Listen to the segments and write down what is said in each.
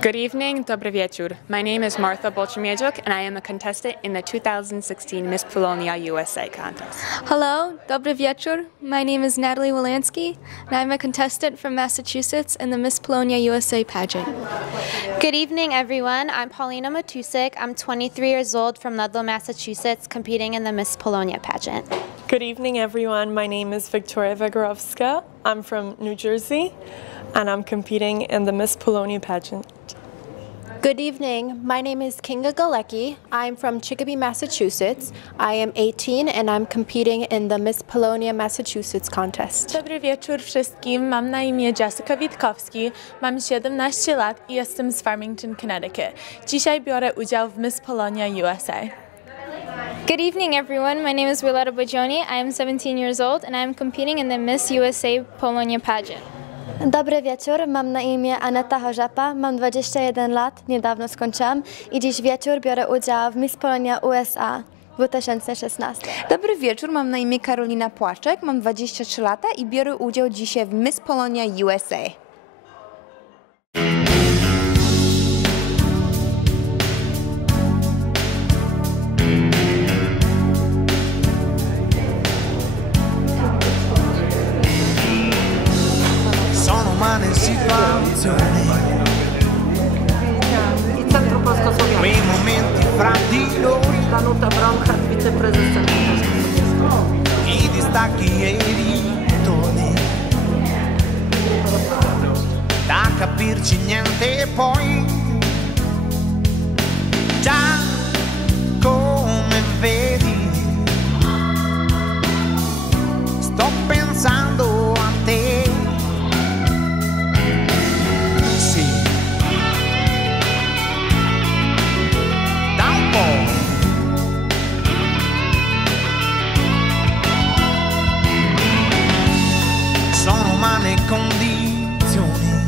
Good evening, dobry wieczór. My name is Martha Bolchemiedjuk, and I am a contestant in the 2016 Miss Polonia USA contest. Hello, dobry wieczór. My name is Natalie Wolanski, and I'm a contestant from Massachusetts in the Miss Polonia USA pageant. Good evening, everyone. I'm Paulina Matusik. I'm 23 years old from Ludlow, Massachusetts, competing in the Miss Polonia pageant. Good evening, everyone. My name is Victoria Vegorovska. I'm from New Jersey, and I'm competing in the Miss Polonia pageant. Good evening. My name is Kinga Galecki. I'm from Chicopee, Massachusetts. I am 18 and I'm competing in the Miss Polonia Massachusetts contest. Dobry wieczór wszystkim. Mam na imię Jessica Witkowski. Mam 17 lat i jestem z Farmington, Connecticut. Dzisiaj biorę udział w Miss Polonia USA. Good evening, everyone. My name is Willetta Bojoni. I am 17 years old, and I am competing in the Miss USA Polonia pageant. Dobry wieczór, mam na imię Aneta Chorzepa, mam 21 lat, niedawno skończyłam i dziś wieczór biorę udział w Miss Polonia USA 2016. Dobry wieczór, mam na imię Karolina Płaczek, mam 23 lata i biorę udział dzisiaj w Miss Polonia USA. Umane situazioni, il Centro Polsko-Słowiański, quei momenti fra di noi, Danuta Bronhat, wiceprezes Centrum i distacchi e i ritorni, da capirci niente poi, già come vedi, sto pensando a te. Sono umane condizioni,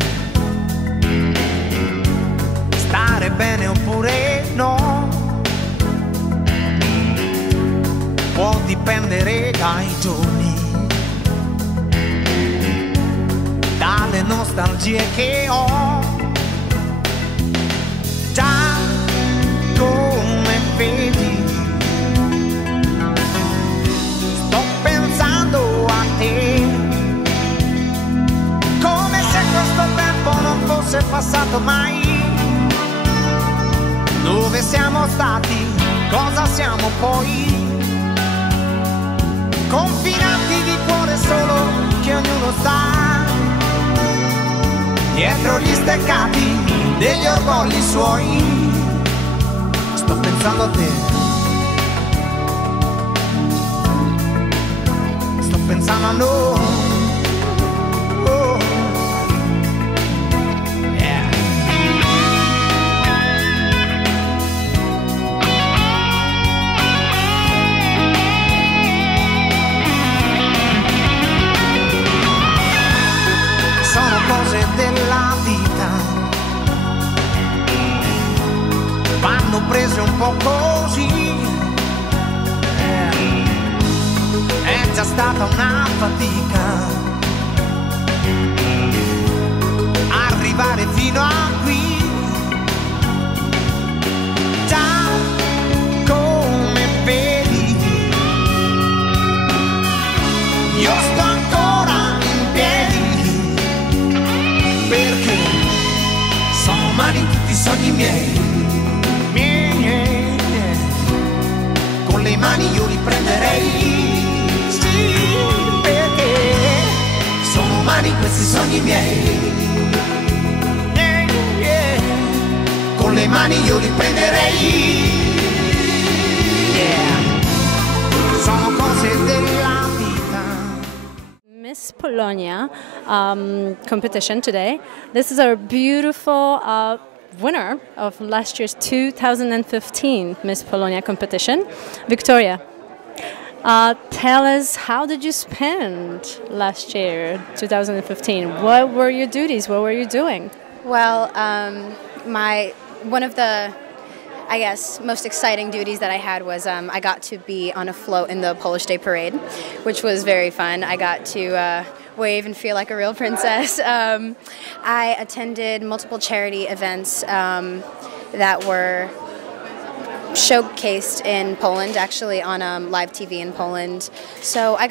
stare bene oppure no, può dipendere dai giorni, dalle nostalgie che ho, già come vedi, sto pensando a te. Questo tempo non fosse passato mai. Dove siamo stati? Cosa siamo poi? Confinati di cuore solo che ognuno sta dietro gli steccati degli orgogli suoi. Sto pensando a te. Sto pensando a noi. Cose della vita vanno prese un po' così, è già stata una fatica arrivare fino a qui, già come vedi io sto ancora in piedi. Perché sono umani tutti i sogni miei, con le mani io li prenderei, sì, perché sono umani questi sogni miei, con le mani io li prenderei, sono cose della vita. Miss Polonia competition today. This is our beautiful winner of last year's 2015 Miss Polonia competition, Victoria. Tell us, how did you spend last year, 2015? What were your duties? What were you doing? Well, one of the, I guess, most exciting duties that I had was I got to be on a float in the Polish Day Parade, which was very fun. I got to wave and feel like a real princess. I attended multiple charity events that were showcased in Poland, actually on live TV in Poland. So I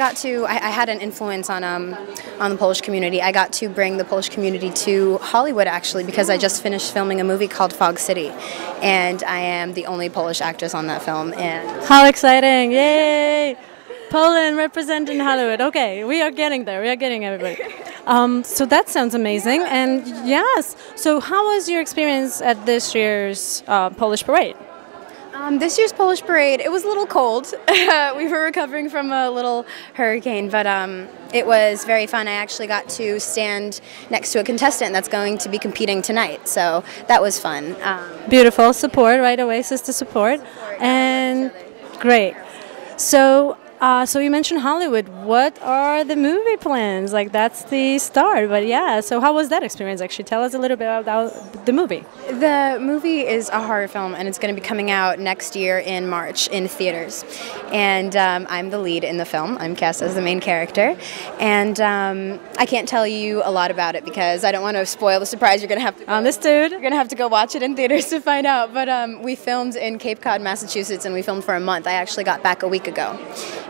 had an influence on the Polish community. I got to bring the Polish community to Hollywood, actually, because I just finished filming a movie called Fog City, and I am the only Polish actress on that film. And how exciting! Yay! Poland representing Hollywood. Okay, we are getting there. We are getting everybody. So that sounds amazing. And yes, so how was your experience at this year's Polish parade? This year's Polish parade, it was a little cold. We were recovering from a little hurricane, but it was very fun. I actually got to stand next to a contestant that's going to be competing tonight, so that was fun. Beautiful support right away, sister support, and great. So you mentioned Hollywood. What are the movie plans? Like, that's the start, but yeah, so how was that experience actually? Tell us a little bit about the movie. The movie is a horror film, and it's going to be coming out next year in March in theaters. And I'm the lead in the film. I'm cast as the main character. And I can't tell you a lot about it because I don't want to spoil the surprise. You're going to have to Understood. You're going to have to go watch it in theaters to find out. But we filmed in Cape Cod, Massachusetts, and we filmed for a month. I actually got back a week ago.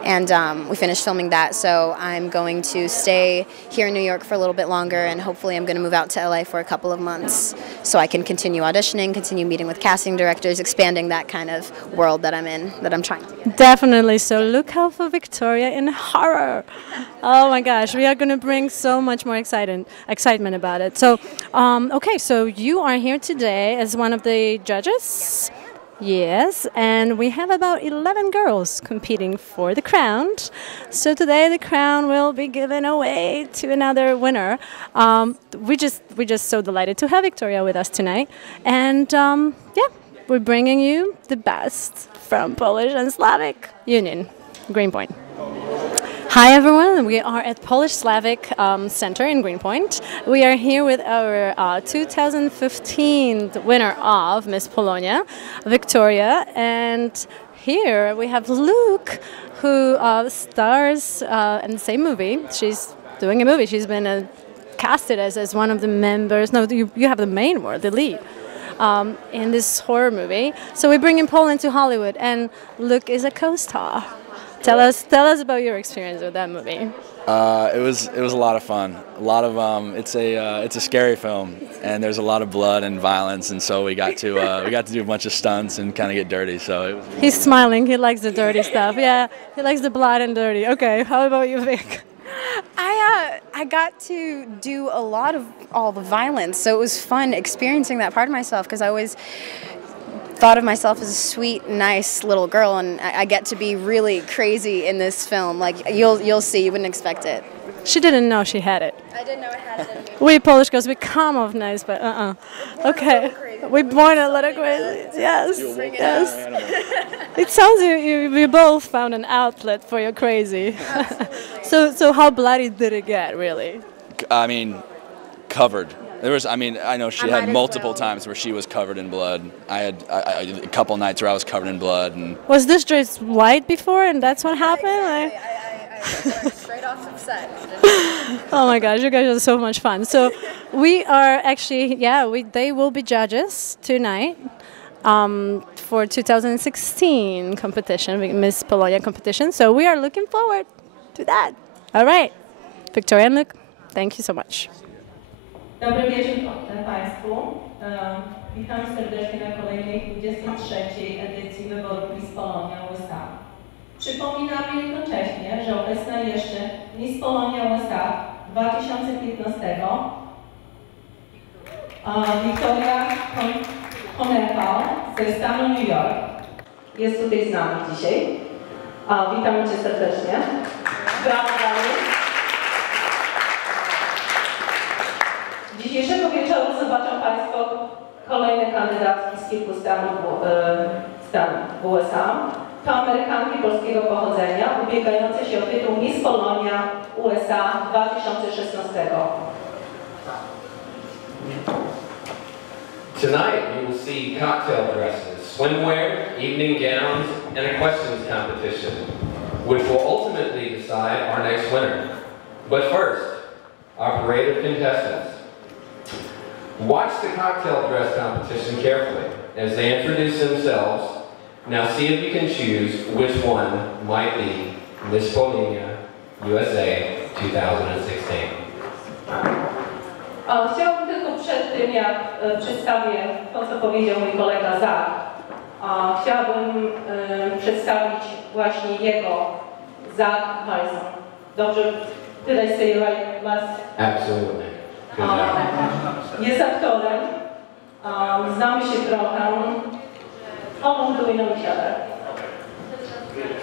And we finished filming that, so I'm going to stay here in New York for a little bit longer, and hopefully I'm going to move out to LA for a couple of months so I can continue auditioning, continue meeting with casting directors, expanding that kind of world that I'm in, that I'm trying to get. Definitely. So look out for Victoria in horror. Oh my gosh, we are going to bring so much more excitement about it. So, okay, so you are here today as one of the judges. Yes, and we have about 11 girls competing for the crown. So today the crown will be given away to another winner. We're just so delighted to have Victoria with us tonight. And yeah, we're bringing you the best from Polish and Slavic Union, Greenpoint. Hi everyone, we are at Polish Slavic Center in Greenpoint. We are here with our 2015 winner of Miss Polonia, Victoria, and here we have Luke, who stars in the same movie. She's doing a movie. She's been casted as one of the members. No, you have the main role, the lead. In this horror movie. So we bring in Poland to Hollywood, and Luke is a co-star. Tell us about your experience with that movie. It was a lot of fun. A lot of it's a scary film, and there's a lot of blood and violence, and so we got to do a bunch of stunts and kind of get dirty. So he's smiling. He likes the dirty stuff. Yeah, he likes the blood and dirty. Okay, how about you, Vic? I got to do a lot of all the violence, so it was fun experiencing that part of myself because I always thought of myself as a sweet, nice little girl, and I get to be really crazy in this film. Like you'll see, you wouldn't expect it. She didn't know she had it. I didn't know I had it. We Polish girls, we come off nice, but okay. We're born a little crazy. Yes, yes. It sounds we both found an outlet for your crazy. So how bloody did it get, really? I mean, covered. There was, I know she had multiple times where she was covered in blood. I had a couple nights where I was covered in blood. And was this just white before, and that's what happened? I straight off the set. Oh my gosh, you guys are so much fun. So we are actually, they will be judges tonight for 2016 competition, Miss Polonia competition. So we are looking forward to that. All right, Victoria and Luke, thank you so much. Dobry wieczór Państwu. Witam serdecznie na kolejnej 23. edycji wyborów Miss Polonia USA. Przypominamy jednocześnie, że obecna jeszcze Miss Polonia USA 2015 Victoria Konechal ze stanu New York jest tutaj z nami dzisiaj. Witamy Cię serdecznie. Brawo, brawo. Dzisiejszego wieczoru zobaczą Państwo kolejne kandydatki z kilku stanów w USA. To Amerykanki polskiego pochodzenia ubiegające się o tytuł Miss Polonia USA 2016. Tonight you will see cocktail dresses, swimwear, evening gowns, and a questions competition, which will ultimately decide our next winner. But first, our parade of contestants. Watch the cocktail dress competition carefully as they introduce themselves. Now see if you can choose which one might be Miss Polonia USA 2016. Chciałabym tylko przed tym, jak przedstawię to, co powiedział mój kolega Zach, chciałabym przedstawić właśnie jego, Zach Harrison. Dobrze, did I say right last? Absolutely. Good job. Jest aktorem, znamy się trochę. How long do we know each other?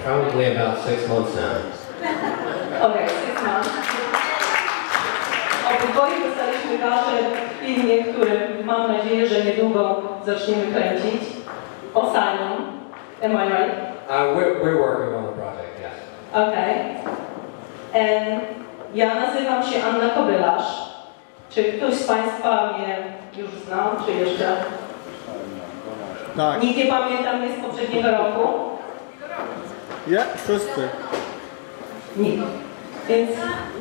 Probably about 6 months now. Okay, 6 months. Obydwoje dostaliśmy wasze w filmie, który mam nadzieję, że niedługo zaczniemy kręcić. Asylum. Am I right? We're working on the project, yes. Okay. And ja nazywam się Anna Kobylarz. Czy ktoś z Państwa mnie już zna, czy jeszcze? Tak. Nikt nie pamięta mnie z poprzedniego roku? Nie, wszyscy. Nikt. Więc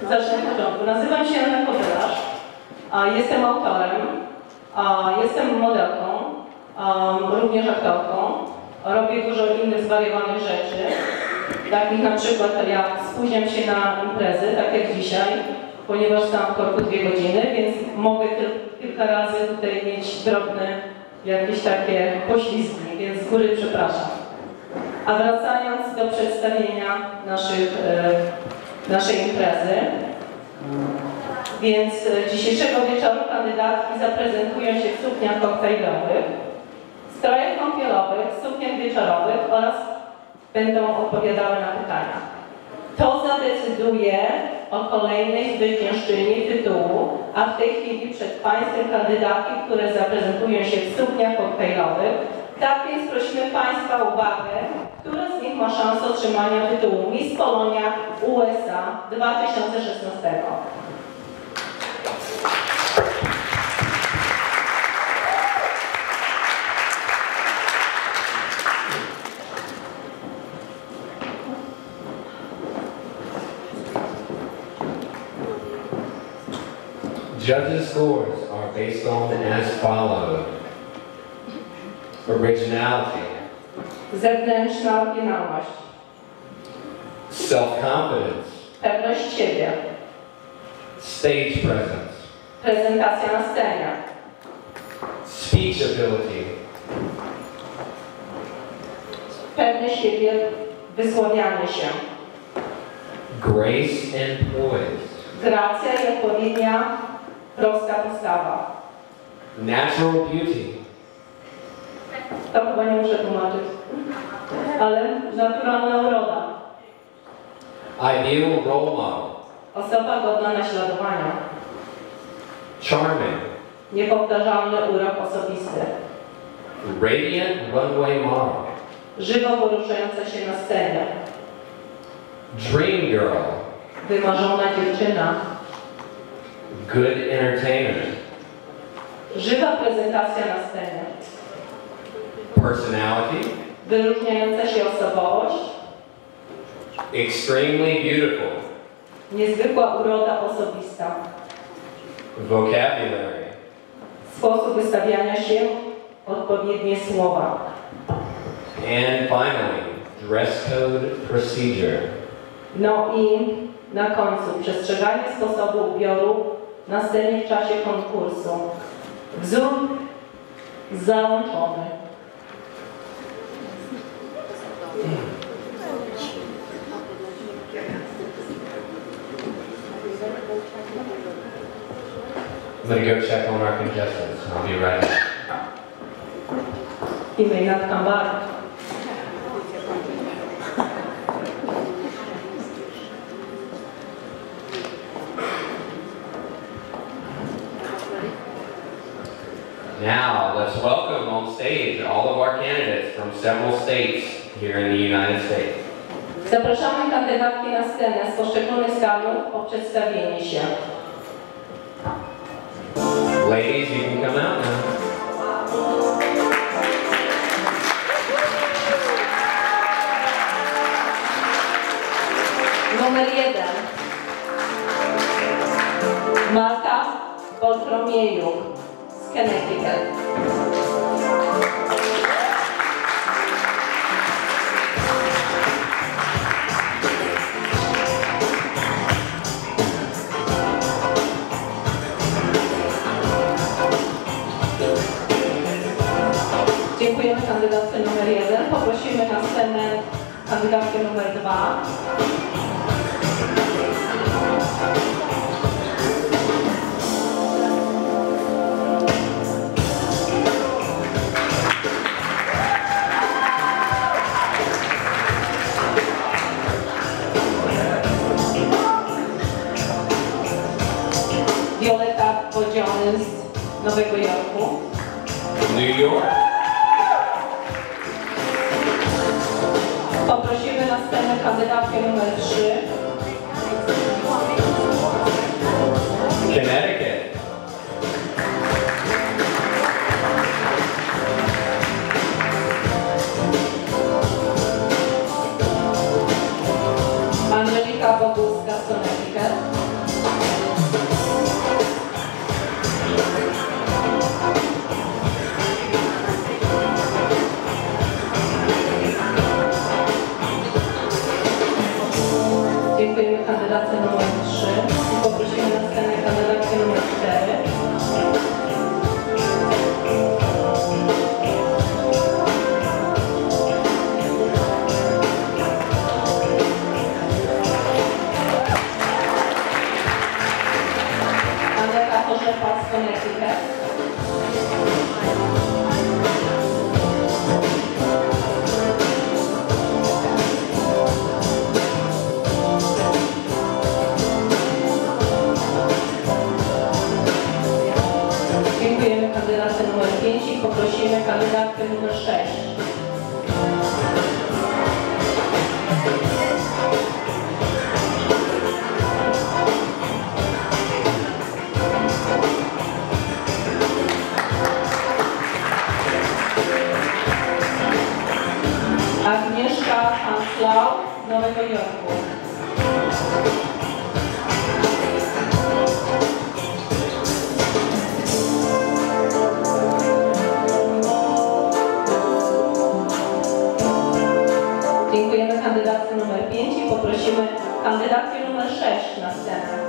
zacznę od początku. Nazywam się Anna Kobylarz. Jestem autorem. Jestem modelką. Również aktorką. Robię dużo innych zwariowanych rzeczy. Takich na przykład jak spóźniam się na imprezy, tak jak dzisiaj, ponieważ stałam w korku 2 godziny, więc mogę kilka razy tutaj mieć drobne jakieś takie poślizgi, więc z góry przepraszam. A wracając do przedstawienia naszej imprezy, więc dzisiejszego wieczoru kandydatki zaprezentują się w sukniach koktajlowych, strojach kąpielowych, sukniach wieczorowych oraz będą odpowiadały na pytania. To zadecyduje o kolejnej zwyciężczyni tytułu, a w tej chwili przed Państwem kandydatki, które zaprezentują się w sukniach koktajlowych. Tak więc prosimy Państwa o uwagę, która z nich ma szansę otrzymania tytułu Miss Polonia USA 2016. Judges' scores are based on as follows. Originality. Zewnętrzna oryginalność. Self-confidence. Pewność siebie. Stage presence. Prezentacja na scenie. Speech ability. Pewność siebie, wysławianie się. Grace and poise. Gracja i odpowiednia, prosta postawa. Natural beauty. To chyba nie muszę tłumaczyć. Ale naturalna uroda. Ideal role model. Osoba godna naśladowania. Charming. Niepowtarzalny urok osobisty. Radiant runway model. Żywo poruszająca się na scenie. Dream girl. Wymarzona dziewczyna. Good entertainer. Żywa prezentacja na scenie. Personality. Wyróżniająca się osobowość. Extremely beautiful. Niezwykła uroda osobista. Vocabulary. Sposób wystawiania się, odpowiednie słowa. And finally, dress code procedure. No i na końcu przestrzeganie sposobu ubioru na scenie w czasie konkursu. Wzór załączony. I'm going to go check on our contestants. I'll be right back. He may not come back. Now, let's welcome on stage all of our candidates from several states here in the United States. Zapraszamy kandydatki na scenę z poszczególnych stanów o przedstawienie się. Ladies, you can come out now. Numer 1. Boltromiejuk z Connecticut. Dziękujemy kandydatce numer 1. Poprosimy na scenę kandydatkę numer 2. Z Nowego Jorku. New York. Poprosimy na scenę kandydatkę numer 3. Connecticut. Angelika Boguska z Connecticut. Dziękujemy kandydatce numer 3 i poprosimy na scenę kandydatkę numer 4. Aneta Chorzepa z Connecticut. Dziękujemy kandydatce numer 5 i poprosimy kandydatkę numer 6. Agnieszka Hanslau z Nowego Jorku. Dziękujemy kandydatce numer 5 i poprosimy kandydatkę numer 6 na scenę.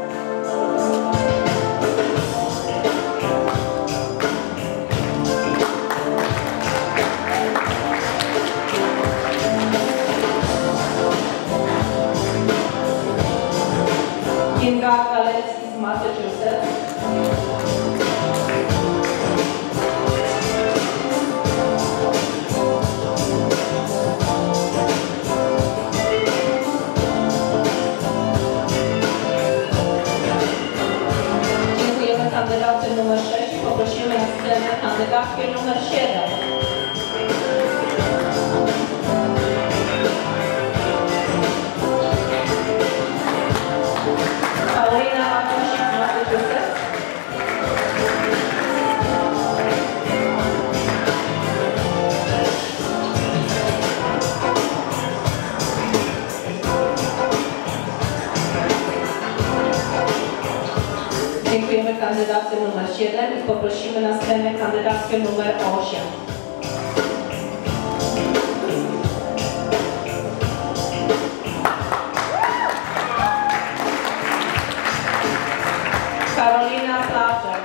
Kinga Galecki z Massachusetts. Dziękujemy kandydatce numer 6 i poprosimy na scenę kandydatkę numer 7. Paulina Matusik z Massachusetts. Dziękujemy kandydatce numer 7 i poprosimy na scenę kandydatkę numer 8. Karolina Placzek.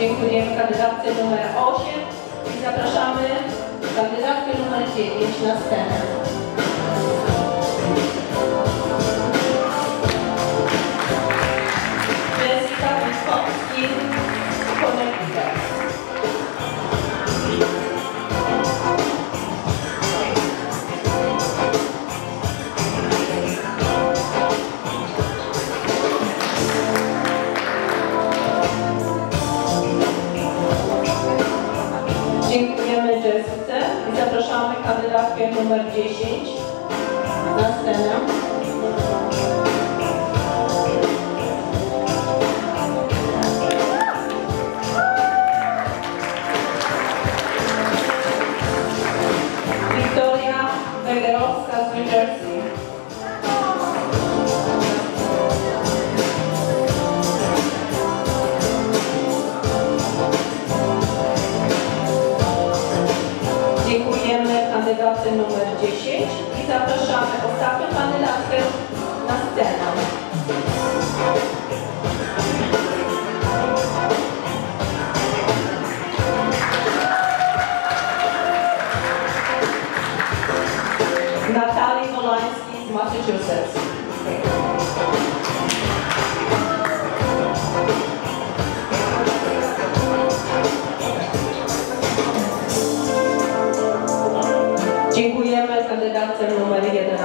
Dziękujemy kandydatce numer 8 i zapraszamy kandydatkę numer 9 na scenę. Jessica Witkowski z Connecticut. Dziękujemy Jessice i zapraszamy kandydatkę numer 10 na scenę. Massachusetts. Dziękujemy kandydatce numer 11.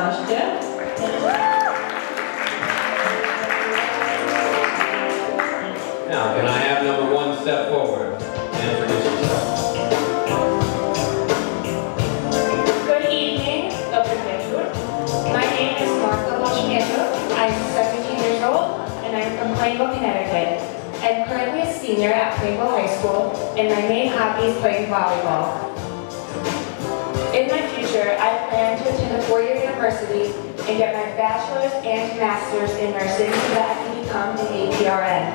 Now, can I have number 1 step forward and introduce yourself? Good evening, Dr. Bedford. My name is Martha Bolshmietov. I'm 17 years old and I'm from Plainville, Connecticut. I'm currently a senior at Plainville High School and my main hobby is playing volleyball. In my future, I plan to attend a 4-year university and get my bachelor's and master's in nursing so that I can become an APRN.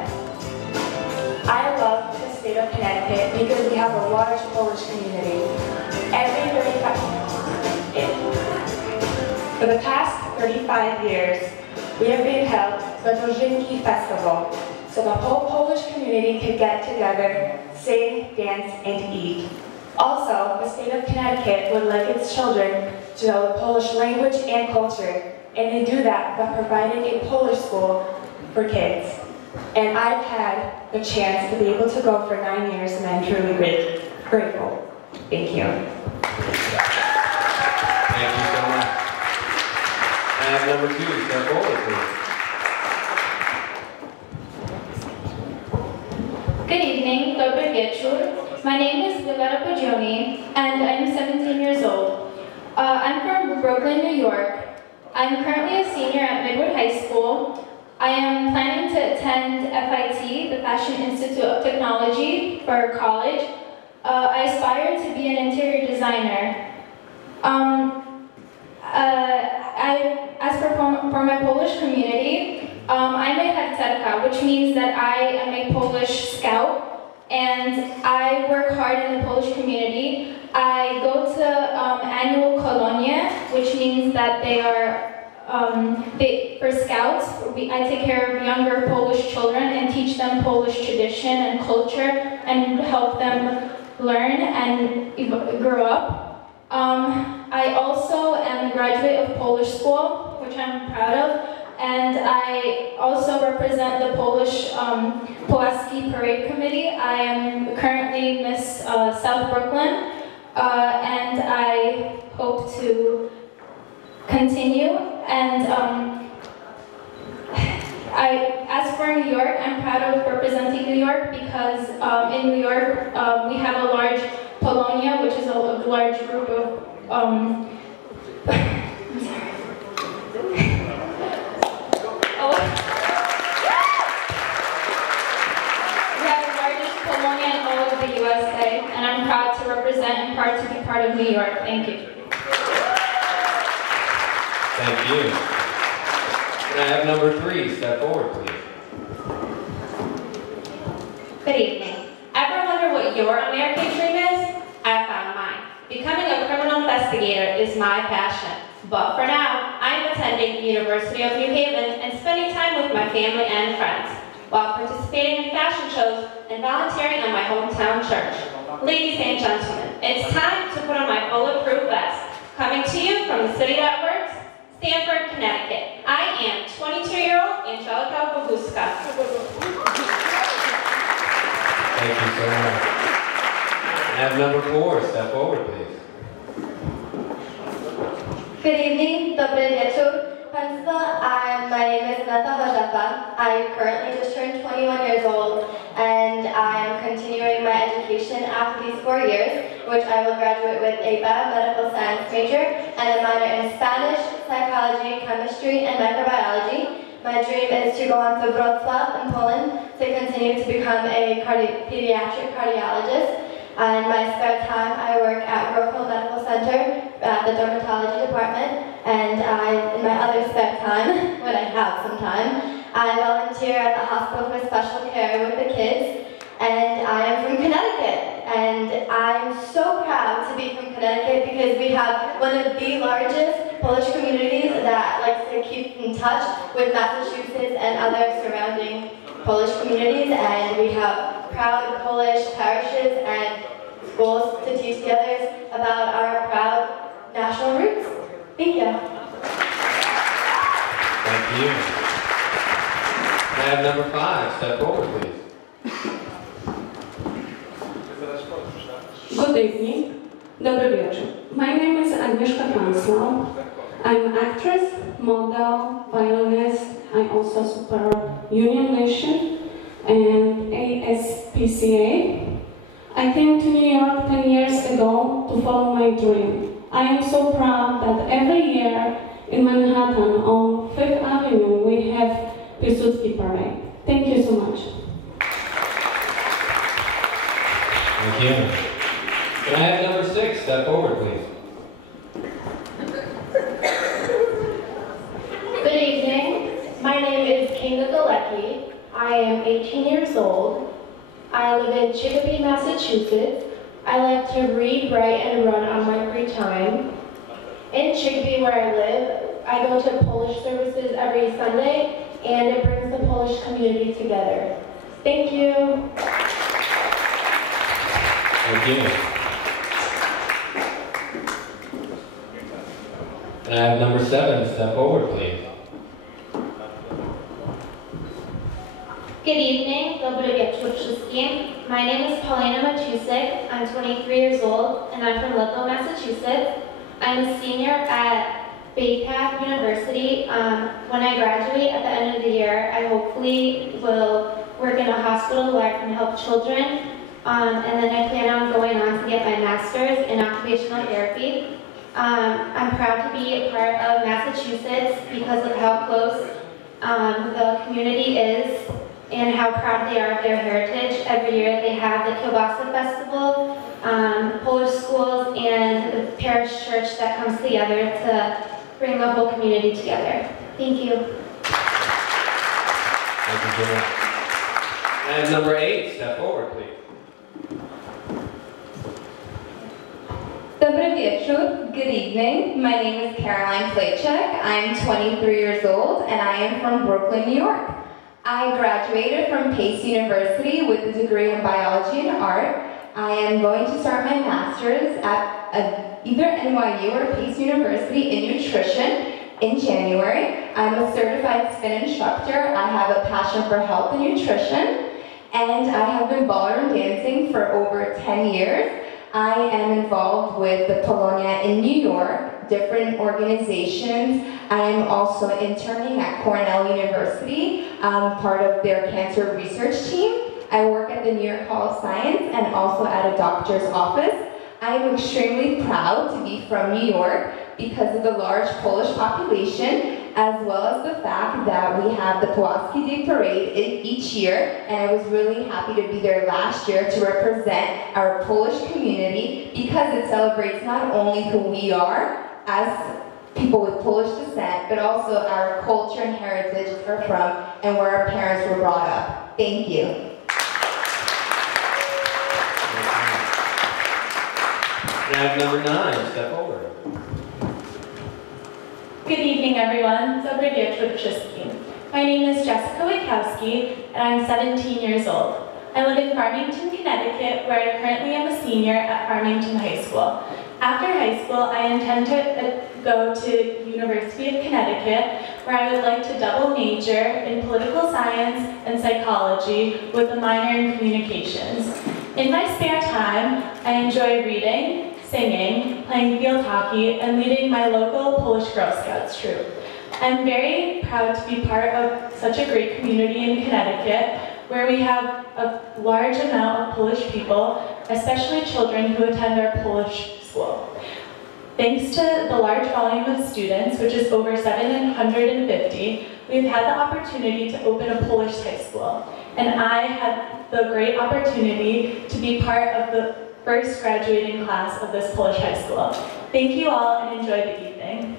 I love the state of Connecticut because we have a large Polish community. For the past 35 years, we have been held the Dożynki Festival, so the whole Polish community could get together, sing, dance, and eat. Also, the state of Connecticut would like its children to know the Polish language and culture, and they do that by providing a Polish school for kids. And I've had the chance to be able to go for 9 years, and I'm truly grateful. Thank you. Thank you so much. I have number 2 step forward, please. Good evening, dobry wieczór. My name is Wybory and I'm 17 years old. I'm from Brooklyn, New York. I'm currently a senior at Midwood High School. I am planning to attend FIT, the Fashion Institute of Technology, for college. I aspire to be an interior designer. As for my Polish community, I'm a harcerka, which means that I am a Polish scout, and I work hard in the Polish community. I go to annual Polonia, which means that they are, for scouts, I take care of younger Polish children and teach them Polish tradition and culture and help them learn and grow up. I also am a graduate of Polish school, which I'm proud of, and I also represent the Polish Pulaski Parade Committee. I am currently Miss South Brooklyn, and I hope to continue. And as for New York, I'm proud of representing New York because in New York we have a large Polonia, which is a large group of USA, and I'm proud to represent and proud to be part of New York. Thank you. Thank you. Can I have number 3 step forward, please? Good evening. Ever wonder what your American dream is? I found mine. Becoming a criminal investigator is my passion. But for now, I'm attending the University of New Haven and spending time with my family and friends, while participating in fashion shows and volunteering at my hometown church. Ladies and gentlemen, it's time to put on my bulletproof vest. Coming to you from the city that works, Stamford, Connecticut. I am 22-year-old Angelica Boguska. Thank you so much. I have number 4 step forward, please. Good evening, dobry wieczór. Państwa, my name is Telewizja. I currently just turned 21 years old, and I'm continuing my education after these 4 years, which I will graduate with a biomedical science major and a minor in Spanish, psychology, chemistry, and microbiology. My dream is to go on to Wrocław in Poland to continue to become a pediatric cardiologist. In my spare time, I work at Grove Medical Center at the dermatology department, and in my other spare time, when I have some time, I volunteer at the hospital for special care with the kids, and I am from Connecticut, and I'm so proud to be from Connecticut because we have one of the largest Polish communities that likes to keep in touch with Massachusetts and other surrounding Polish communities, and we have proud Polish parishes and schools to teach the others about our proud national roots. Thank you. Thank you. Can I have number 5 step forward, please? Good evening. Dobry wieczór. My name is Agnieszka Panslow. I'm an actress, model, violinist. I also support Union Nation and ASPCA. I came to New York 10 years ago to follow my dream. I am so proud that every year in Manhattan on 5th Avenue we have Pilsudski Parade. Thank you so much. Thank you. Can I have number 6 step forward, please? Good evening. My name is Kinga Galecki. I am 18 years old. I live in Chicopee, Massachusetts. I like to read, write, and run on my free time. In Chicopee, where I live, I go to Polish services every Sunday, and it brings the Polish community together. Thank you. Thank you. Can I have number 7 step forward, please? Good evening, dobry wieczór wszystkim. My name is Paulina Matusik. I'm 23 years old and I'm from Ludlow, Massachusetts. I'm a senior at Baypath University. When I graduate at the end of the year, I hopefully will work in a hospital where I can help children. And then I plan on going on to get my master's in occupational therapy. I'm proud to be a part of Massachusetts because of how close the community is and how proud they are of their heritage. Every year they have the Kielbasa Festival, Polish schools, and the parish church that comes together to bring the whole community together. Thank you. Thank you, Jenna. And number 8 step forward, please. Dobry wieczór. Good evening. My name is Caroline Playchek. I'm 23 years old and I am from Brooklyn, New York. I graduated from Pace University with a degree in biology and art. I am going to start my master's at either NYU or Pace University in nutrition in January. I'm a certified spin instructor. I have a passion for health and nutrition, and I have been ballroom dancing for over 10 years. I am involved with the Polonia in New York, different organizations. I am also interning at Cornell University, part of their cancer research team. I work at the New York Hall of Science and also at a doctor's office. I am extremely proud to be from New York because of the large Polish population, as well as the fact that we have the Pulaski Day Parade each year, and I was really happy to be there last year to represent our Polish community because it celebrates not only who we are as people with Polish descent, but also our culture and heritage we're from and where our parents were brought up. Thank you. Can I have number 9 step forward? Good evening, everyone. Dobry wieczór wszystkim. My name is Jessica Wikowski, and I'm 17 years old. I live in Farmington, Connecticut, where I currently am a senior at Farmington High School. After high school, I intend to go to University of Connecticut, where I would like to double major in political science and psychology with a minor in communications. In my spare time, I enjoy reading, singing, playing field hockey, and leading my local Polish Girl Scouts troop. I'm very proud to be part of such a great community in Connecticut, where we have a large amount of Polish people, especially children who attend our Polish school. Thanks to the large volume of students, which is over 750, we've had the opportunity to open a Polish high school. And I had the great opportunity to be part of the first graduating class of this Polish high school. Thank you all and enjoy the evening.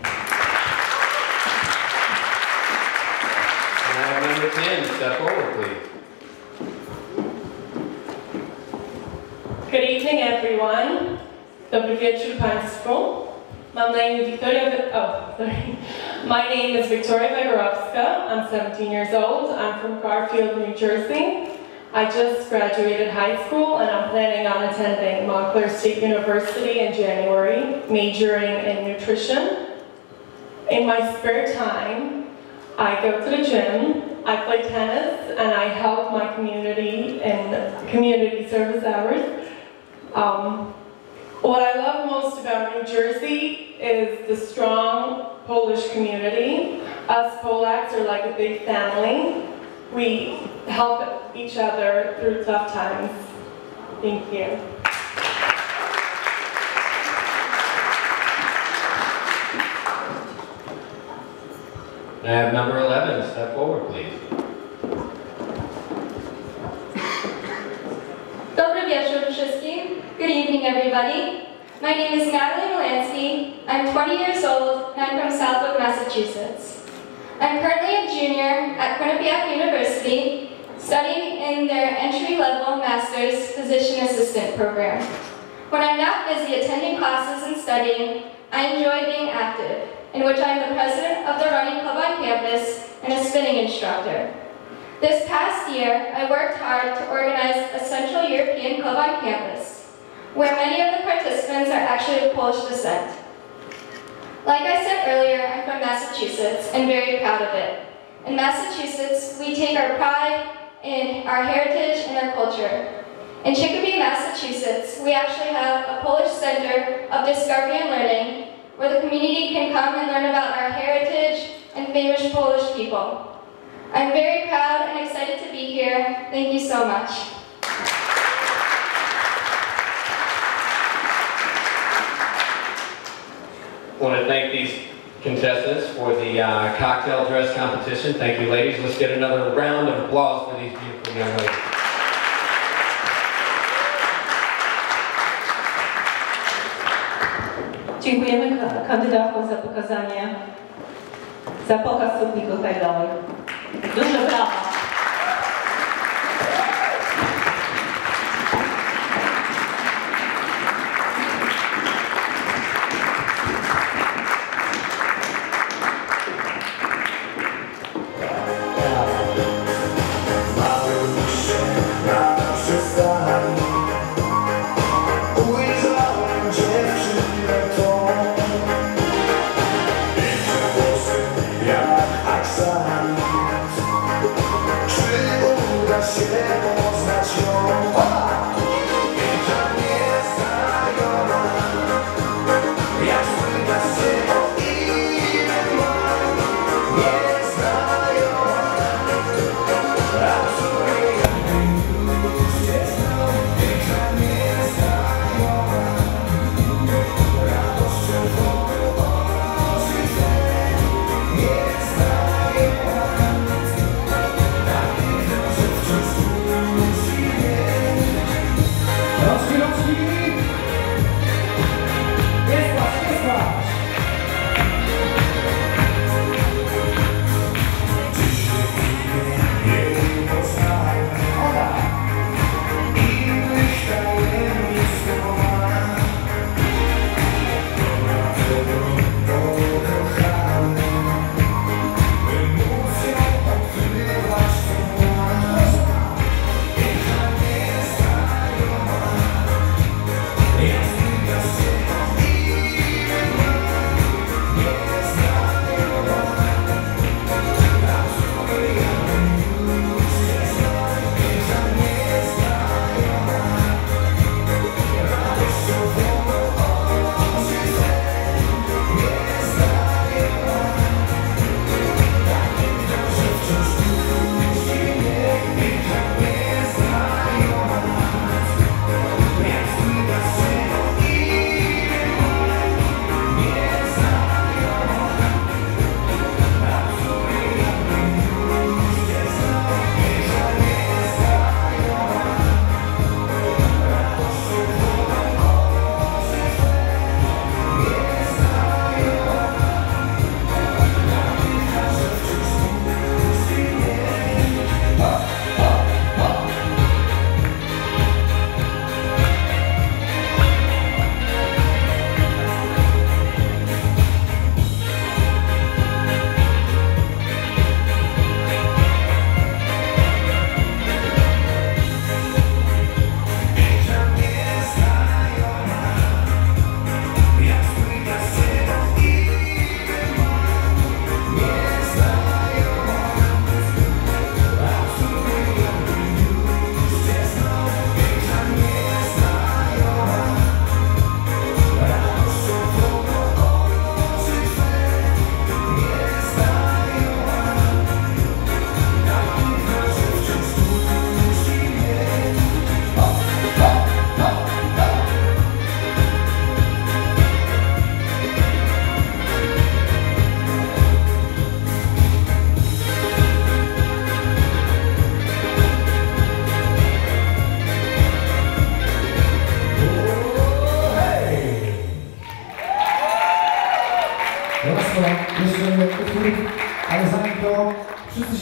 Can I have number 10 step forward, please? Good evening, everyone. Dobry wieczór Państwu. My name is Victoria Wegorowska. I'm 17 years old. I'm from Garfield, New Jersey. I just graduated high school and I'm planning on attending Montclair State University in January, majoring in nutrition. In my spare time, I go to the gym, I play tennis, and I help my community in community service hours. What I love most about New Jersey is the strong Polish community. Us Polacks are like a big family. We help each other through tough times. Thank you. I have number 11, step forward, please. Dobry wieczór wszystkim. Good evening, everybody. My name is Natalie Molansky. I'm 20 years old, and I'm from Southwick, Massachusetts. I'm currently a junior at Quinnipiac University, studying in their entry-level master's physician assistant program. When I'm not busy attending classes and studying, I enjoy being active, in which I am the president of the running club on campus and a spinning instructor. This past year, I worked hard to organize a Central European club on campus, where many of the participants are actually of Polish descent. Like I said earlier, I'm from Massachusetts and very proud of it. In Massachusetts, we take our pride in our heritage and our culture. In Chicopee, Massachusetts, we actually have a Polish Center of Discovery and Learning, where the community can come and learn about our heritage and famous Polish people. I'm very proud and excited to be here. Thank you so much. I want to thank these contestants for the cocktail dress competition. Thank you, ladies. Let's get another round of applause for these beautiful young ladies. Dziękujemy kandydatkom za pokazanie, za pokaz sukni koktajlowych. Duże brawa.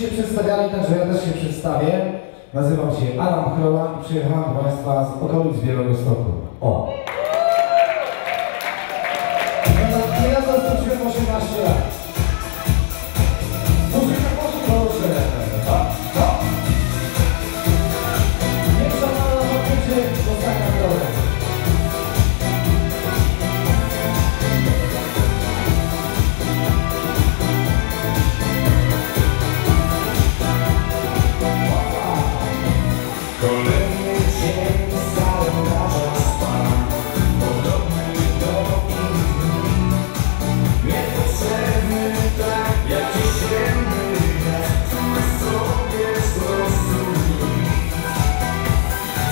się przedstawiali, także ja też się przedstawię. Nazywam się Adam Chrola i przyjechałem do Państwa z okolic Białegostoku. O! Ja zaskoczyłem 18 lat. Muzyka proszę. Niech szanowna na płycie zostanie na dole. Kolejny dzień z kalendarza spada, podobny do innych dni. Niepotrzebny tak jak jesienny wiatr, który sobie zrozumie.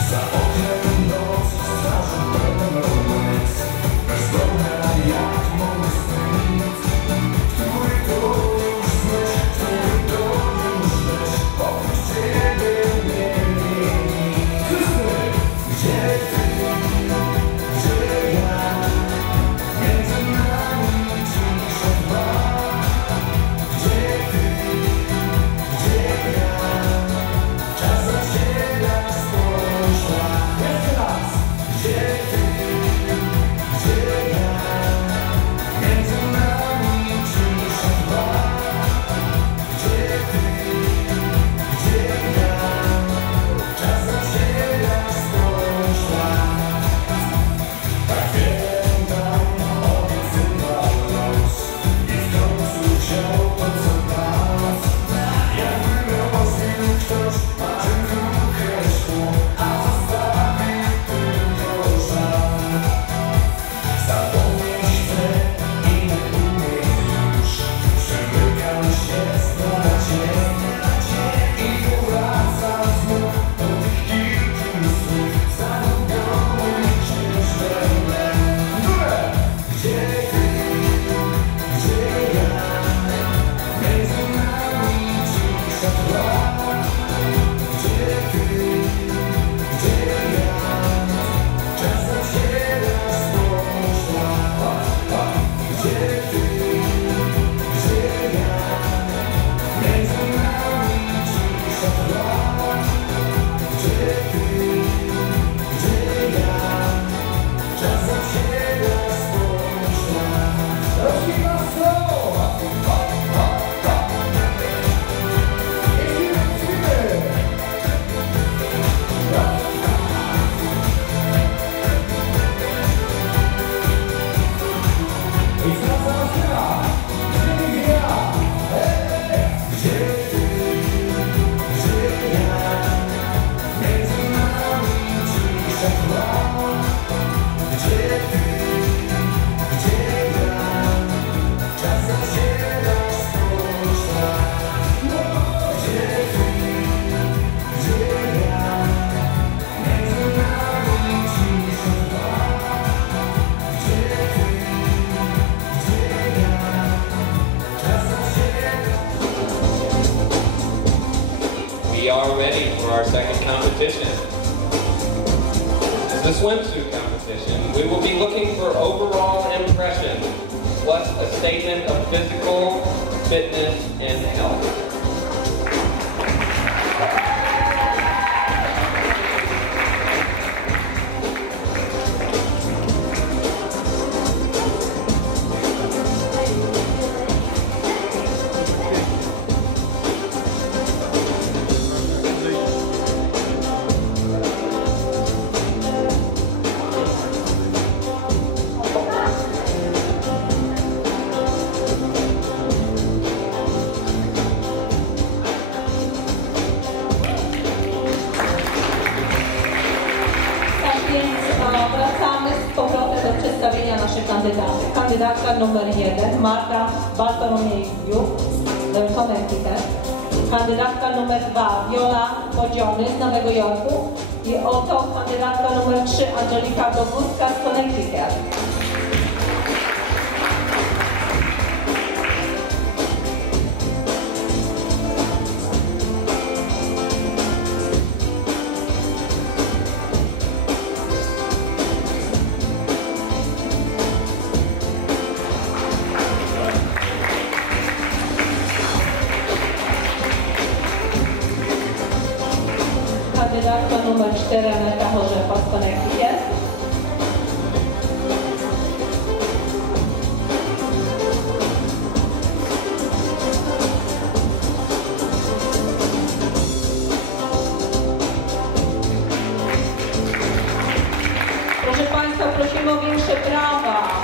Za oknem noc, straży pełen romans, bezdomna jak mocny nic. Który to już znasz, który to już znasz, oprócz ciebie nie wie nic. Gdzie ty, gdzie ja, między nami cisza trwa. Gdzie ty, gdzie ja, czas zaciera swoją szlak. Jeszcze raz. Gdzie ty, gdzie ja, między nami cisza trwa. Gdzie ty, gdzie ja, czas zaciera swoją szlak. Tak wiem, tam obiecywał los i w końcu wziął to, co nas. Jakby rozbił ktoś czym kruche szło, a zostawił tylko żal. Zapomnieć chcę i nie umiem już. Przemykam się z dnia na dzień i powracam znów do tych kilku słów zanudzonych źródłem. Gdzie ty, gdzie ja, między nami cisza trwa. Gdzie ty, gdzie ja, czas zaciera swoją szlak. Gdzie ty, gdzie ja, między nami cisza trwa. Gdzie ty, gdzie ja, czas zaciera swoją szlak. Rozbija słowa. I teraz zaśpiewa. Gdzie ja, gdzie ty, gdzie ja, między nami cisza trwa. Gdzie ty, gdzie ja, czas zaciera swoją szlak. Gdzie ty, gdzie ja, między nami cisza trwa. Gdzie ty, gdzie ja, czas zaciera. We are ready for our second competition. This is a swimsuit competition. We will be looking for overall impression, plus a statement of physical fitness and health. Wracamy z powrotem do przedstawienia naszych kandydatek. Kandydatka numer 1, Marta Bartolomiejuk z Connecticut. Kandydatka numer 2, Viola Bodziony z Nowego Jorku. I oto kandydatka numer 3, Angelika Boguska z Connecticut. Renata Chorzepa z Connecticut. Proszę Państwa, prosimy o większe brawa.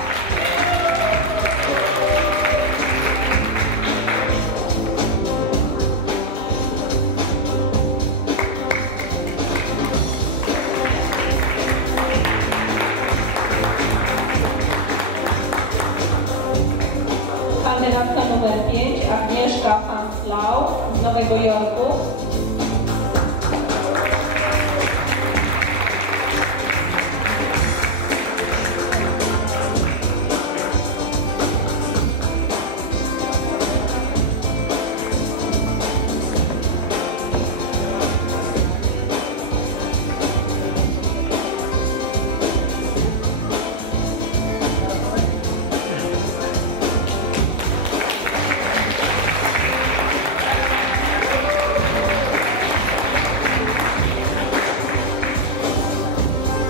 Kandydatka numer 5, Agnieszka Hanslau z Nowego Jorku.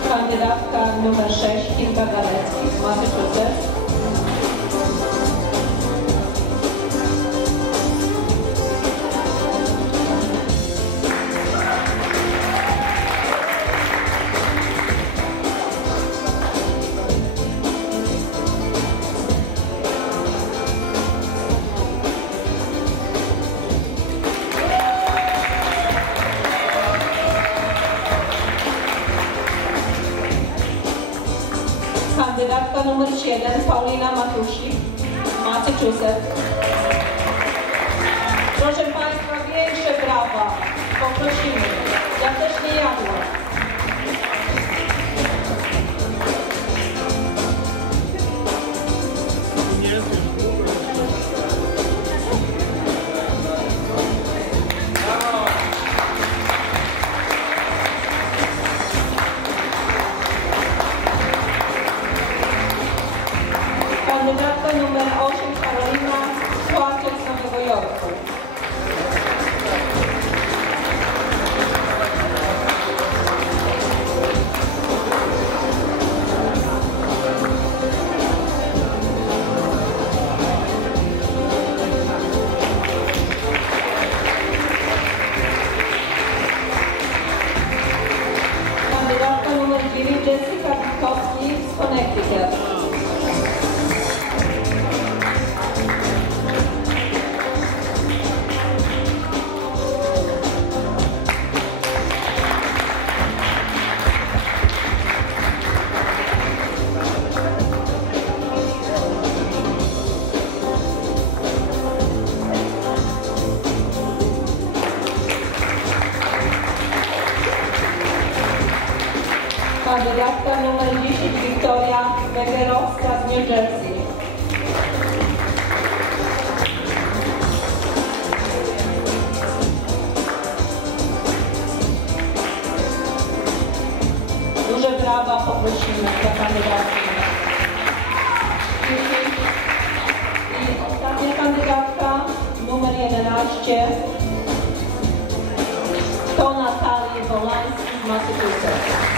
Kandydatka numer 6, Kinga Galecki z Massachusetts. Kandydatka numer 7, Paulina Matusik, Massachusetts. Proszę Państwa, większe brawa. Poprosimy. Ja też nie jadłam. Kandydatka numer 8, Karolina Słaczek z Nowego Jorku. Kandydatka numer 9, Jessica Witkowski z Connecticut. Kandydatka numer 10, Wiktoria Begerowska z New Jersey. Duże brawa poprosimy dla kandydatki. I ostatnia kandydatka numer 11, to Natalii Wolański z Massachusetts.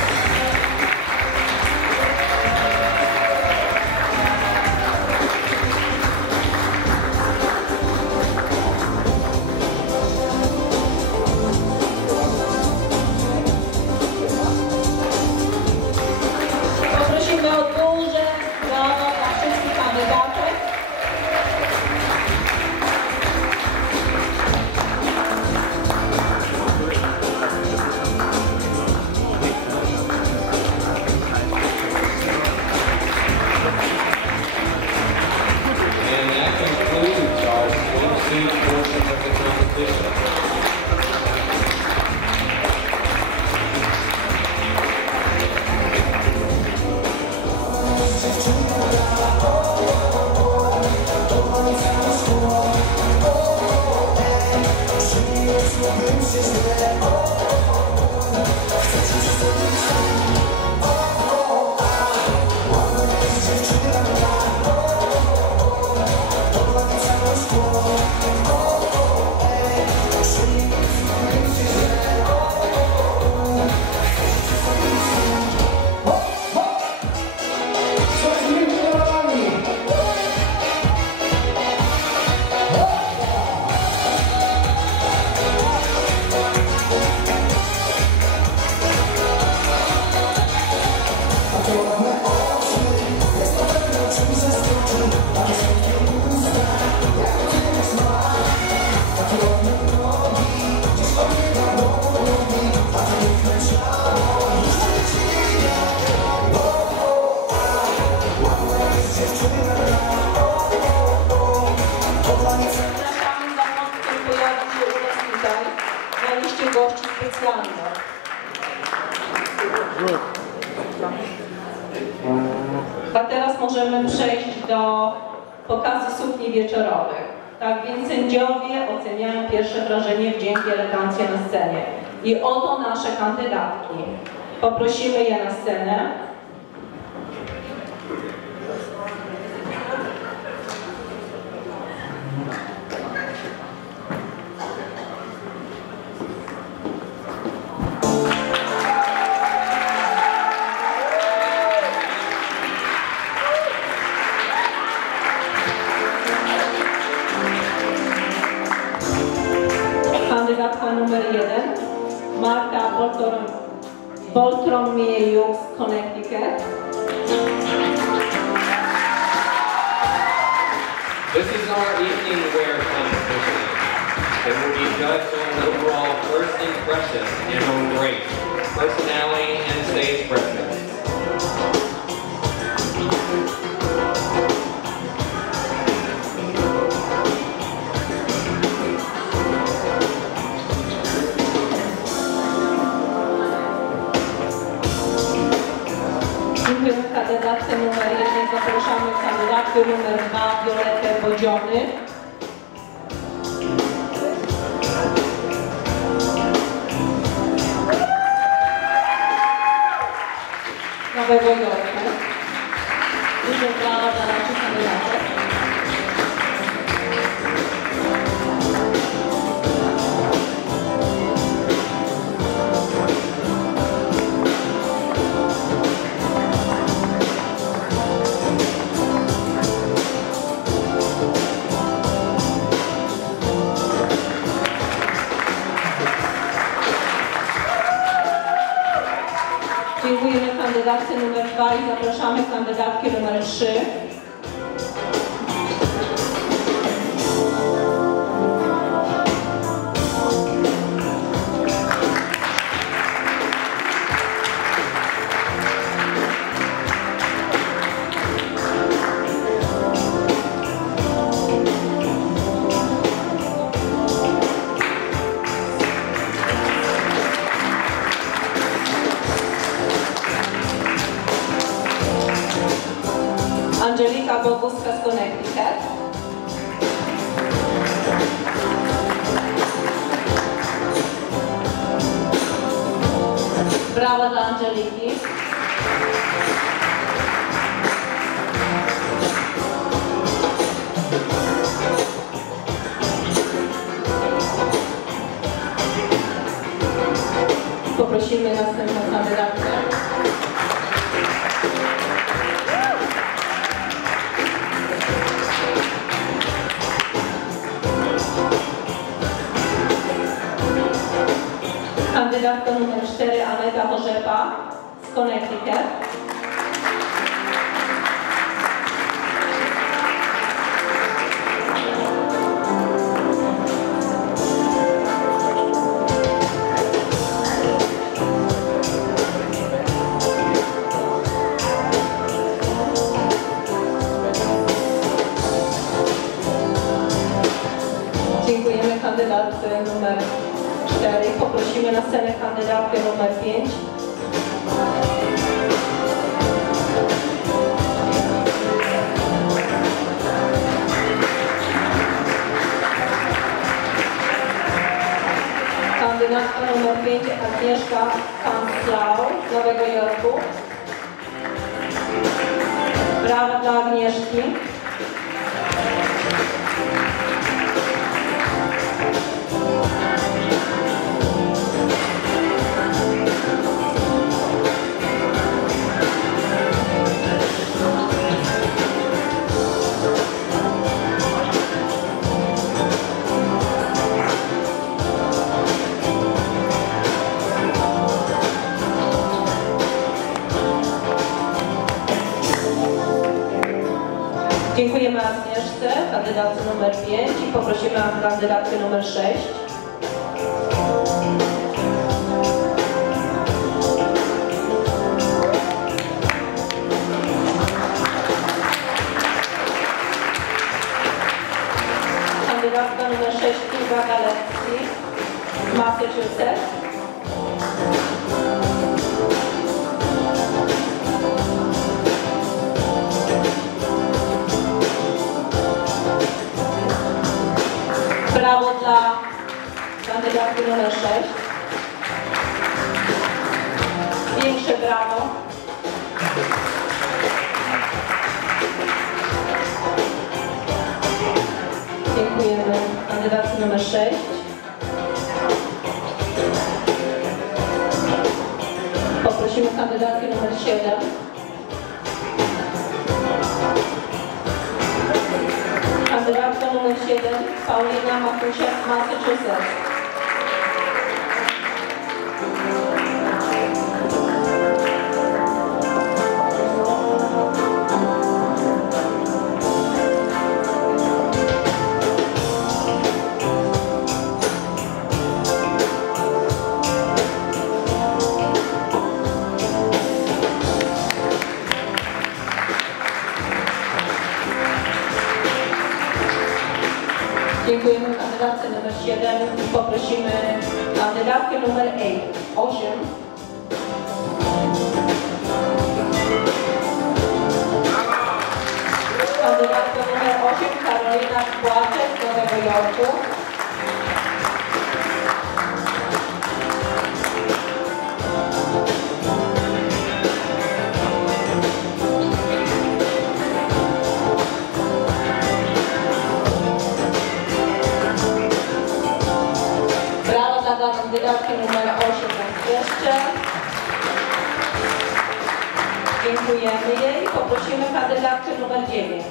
Poprosimy o duże brawa dla wszystkich kandydatek. A teraz możemy przejść do pokazu sukni wieczorowych. Tak więc sędziowie oceniają pierwsze wrażenie, wdzięk i elegancję na scenie. I oto nasze kandydatki. Poprosimy je na scenę. Kandydatka numer 1, Marta Boltromiejuk z Connecticut. This is our evening wear competition. It will be judged on an overall first impression and on grace, personality, and stage presence. Dziękujemy kandydatce numer 1. Zapraszamy kandydatkę numer 2, Violetę Bodziony. Nowego Jorku. Duże brawa dla naszych kandydatek. Dziękujemy kandydatce numer 2 i zapraszamy kandydatkę numer 3. Angelika Boguska z Connecticut. Brawa dla Angeliki. Poprosimy następną kandydatkę. Kandydatka numer 4, Aneta Chorzepa z Connecticut. Dziękujemy kandydatce numer 4. Poprosimy na scenę kandydatkę numer 5. Kandydatka numer 5, Agnieszka Kanclau z Nowego Jorku. Brawa dla Agnieszki. Dziękujemy Agnieszce, kandydatce numer 5 i poprosimy kandydatkę numer 6. Kandydatka numer 6, Kinga Galecki z Massachusetts. Paulina Matusiak, Massachusetts. Dziękujemy kandydatce numer 7 i poprosimy kandydatkę numer 8. Kandydatka numer 8, Karolina Płaczek z Nowego Jorku. Kandydatki numer 8 jeszcze. Dziękujemy jej. Poprosimy kandydatkę numer 9.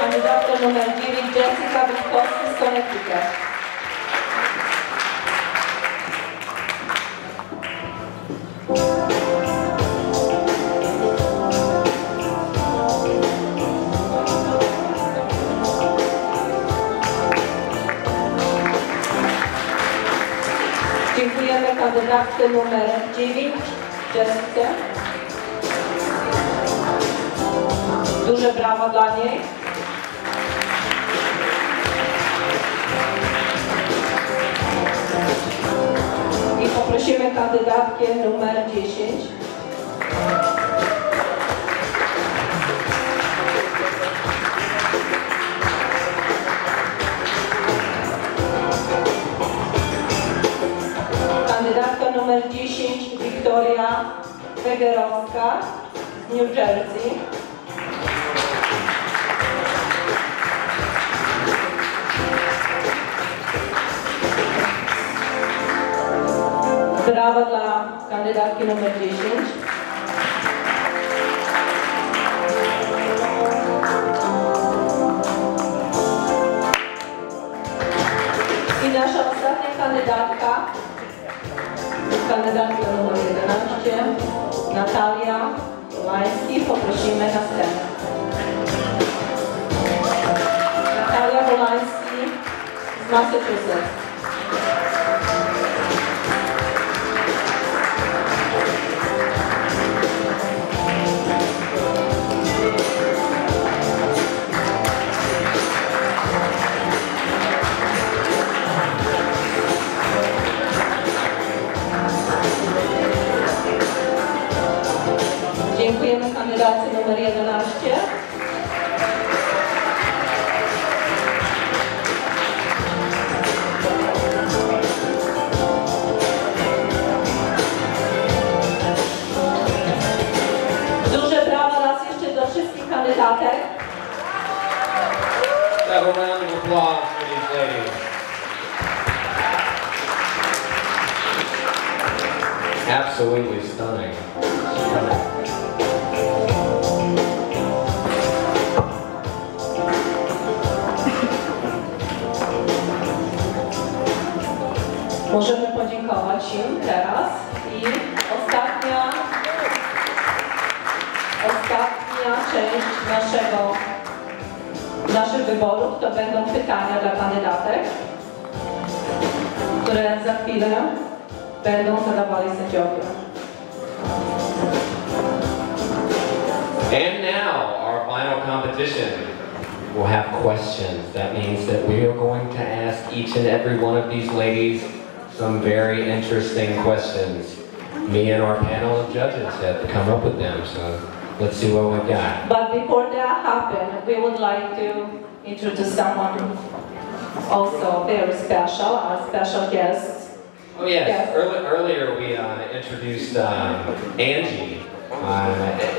Kandydatka numer 9 Jessica Witkowska z Connecticut. Dziękujemy kandydatce numer 9, Jessica. Duże brawa dla niej. I poprosimy kandydatkę numer 10. Kandydatka numer 10, Wiktoria Wegerowska z New Jersey. Brawa dla kandydatki numer 10. I nasza ostatnia kandydatka numer 11, Natalia Wolański. Poprosimy na scenę. Natalia Wolański z Massachusetts. Dziękujemy kandydatce numer 11. Duże brawa raz jeszcze do wszystkich kandydatek. Have a round of applause for these ladies. Absolutely stunning. Możemy podziękować im teraz i ostatnia część naszych wyborów to będą pytania dla kandydatek, które za chwilę będą zadawali sędziowie. And now, our final competition will have questions. That means that we are going to ask each and every one of these ladies some very interesting questions. Me and our panel of judges have come up with them, so let's see what we've got. But before that happens, we would like to introduce someone also very special, our special guest. Oh yes, earlier we introduced Angie,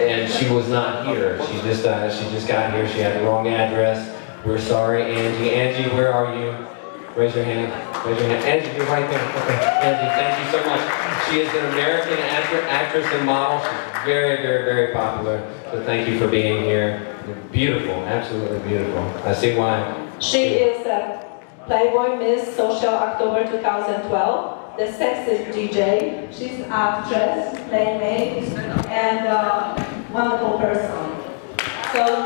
and she was not here. She just got here. She had the wrong address. We're sorry, Angie. Angie, where are you? Raise your hand. Raise your hand. Angie, you're right there. Okay. Angie, thank you so much. She is an American actress and model. She's very, very, very popular. So thank you for being here. You're beautiful, absolutely beautiful. I see why. She is a Playboy Miss Social October 2012, the sexy DJ. She's an actress, playmate, and a wonderful person. So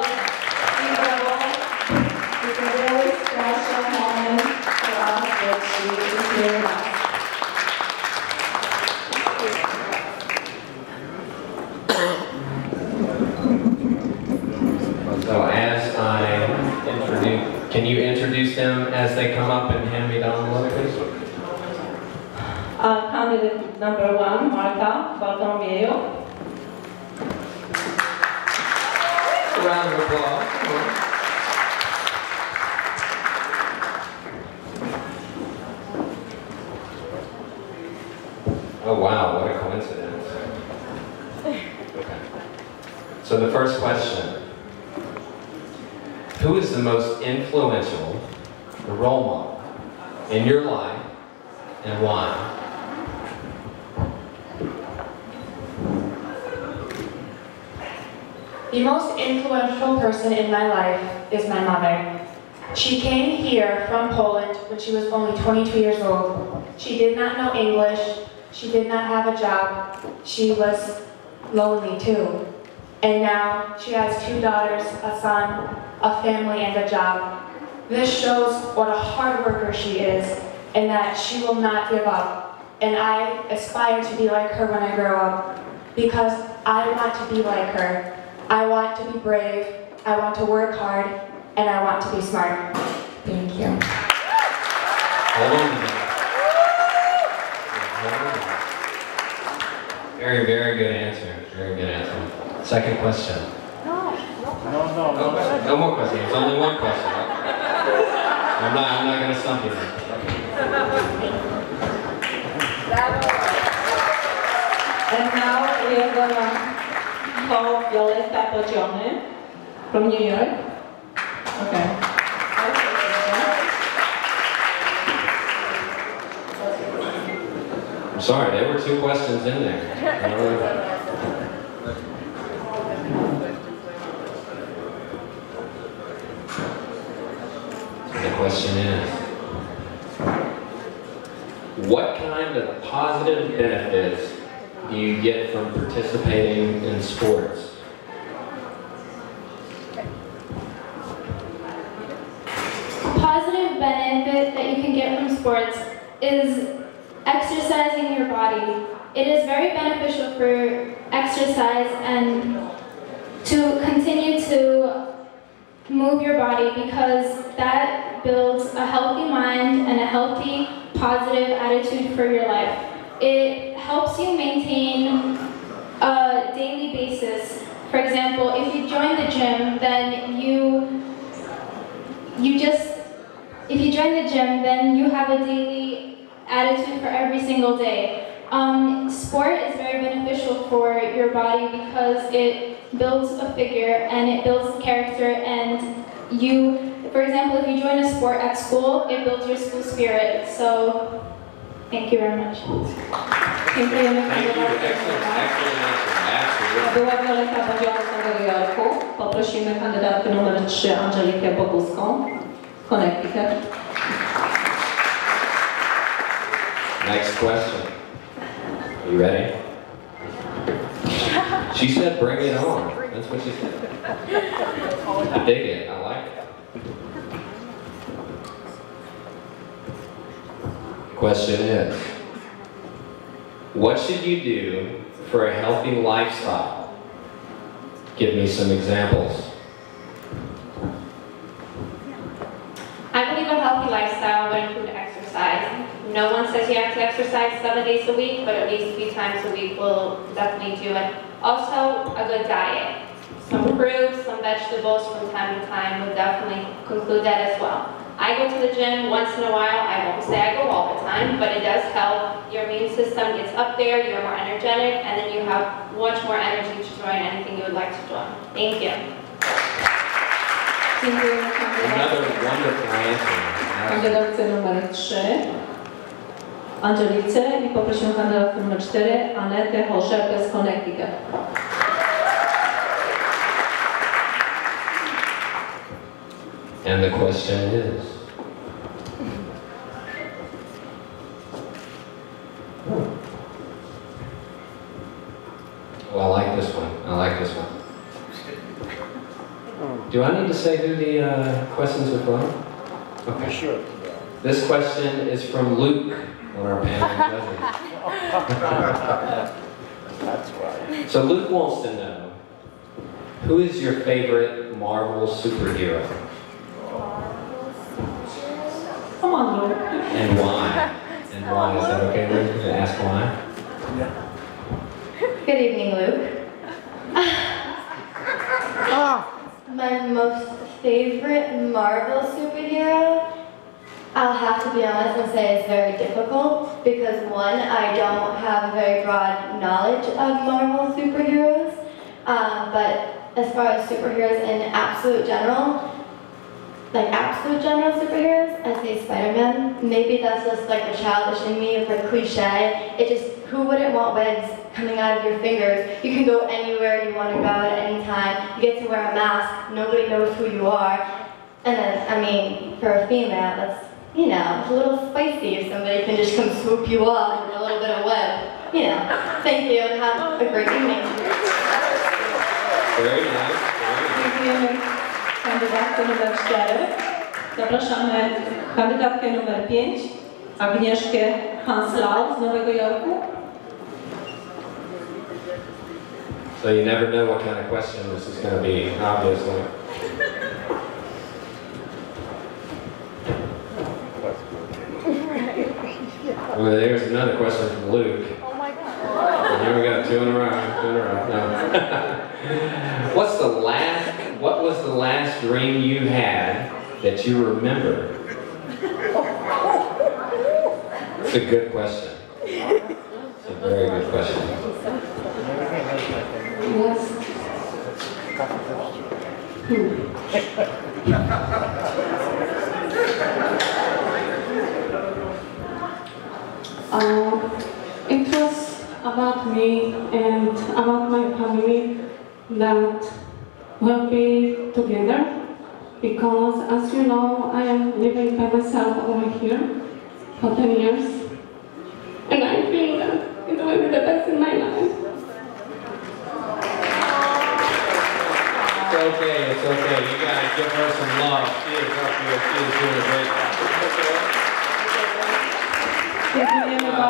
it's a very special moment for us that she is here with us. So as I introduce, can you introduce them as they come up and hand me the envelope, please? Candidate number 1, Marta Bartolomeo. A round of applause. Come on. Oh wow, what a coincidence. Okay. So the first question. Who is the most influential role model in your life and why? The most influential person in my life is my mother. She came here from Poland when she was only 22 years old. She did not know English. She did not have a job. She was lonely too. And now she has 2 daughters, a son, a family, and a job. This shows what a hard worker she is and that she will not give up. And I aspire to be like her when I grow up because I want to be like her. I want to be brave, I want to work hard, and I want to be smart. Thank you. Very, very good answer. Very good answer. Second question. No. No more questions. There's only one question. I'm not going to stump you. And now we are gonna call Violetta Poggione from New York. Okay. I'm sorry, there were 2 questions in there. The question is, what kind of positive benefits do you get from participating in sports? Positive benefit that you can get from sports is exercising your body. It is very beneficial for exercise and to continue to move your body because that builds a healthy mind and a healthy, positive attitude for your life. It helps you maintain a daily basis. For example, if you join the gym, then if you join the gym, then you have a daily attitude for every single day. Sport is very beneficial for your body because it builds a figure and it builds character, and you, for example, if you join a sport at school, it builds your school spirit. So, thank you very much. Dziękujemy. Thank you. Excellent answer. Była Violetta Poggione z Nowego Jorku. Poprosimy kandydatkę numer 3, Angelikę Boguską, Connecticut. Next question. Are you ready? She said, bring it on. That's what she said. I dig it. I like it. Question is, what should you do for a healthy lifestyle? Give me some examples. I believe a healthy lifestyle would include exercise. No one says you have to exercise 7 days a week, but at least a few times a week will definitely do it. Also, a good diet. Some fruits, some vegetables from time to time would definitely conclude that as well. I go to the gym once in a while. I won't say I go all the time, but it does help. Your immune system gets up there, you're more energetic, and then you have much more energy to join anything you would like to join. Thank you. Another wonderful answer. kandydatce numer 3, Angelice, i poprosimy kandydatkę numer 4, Anetę Chorzepę z Connecticut. And the question is, well, I like this one. I like this one. Do I need to say who the questions are from? Okay. Sure. This question is from Luke on our panel. That's right. So Luke wants to know, who is your favorite Marvel superhero? Come on, Luke. And why? And why? Is that okay, Luke, to ask why? Yeah. Good evening, Luke. My most favorite Marvel superhero, I'll have to be honest and say it's very difficult because one, I don't have a very broad knowledge of Marvel superheroes, but as far as superheroes in absolute general superheroes, I say Spider-Man. Maybe that's just like the childish in me, it's like cliche. It just, who wouldn't want webs coming out of your fingers? You can go anywhere you want to go at any time. You get to wear a mask, nobody knows who you are. And then, I mean, for a female, that's, you know, it's a little spicy if somebody can just come swoop you off with a little bit of web. You know, thank you and have a great evening. Very nice. Dziękujemy kandydatkę numer 4. Zapraszamy kandydatkę numer 5, Agnieszkę Hanslau z Nowego Jorku. So you never know what kind of question this is going to be, obviously. Well, there's another question from Luke. Oh my God. And here we go, 2 in a row, 2 in a row. No. What was the last dream you had that you remember? It's a good question. It's a very good question. Yes. It was about me and about my family that will be together because, as you know, I am living by myself over here for 10 years and I feel that it will be the best in my life. It's okay, it's okay. You guys give her some love. She is up here, she is doing a great job.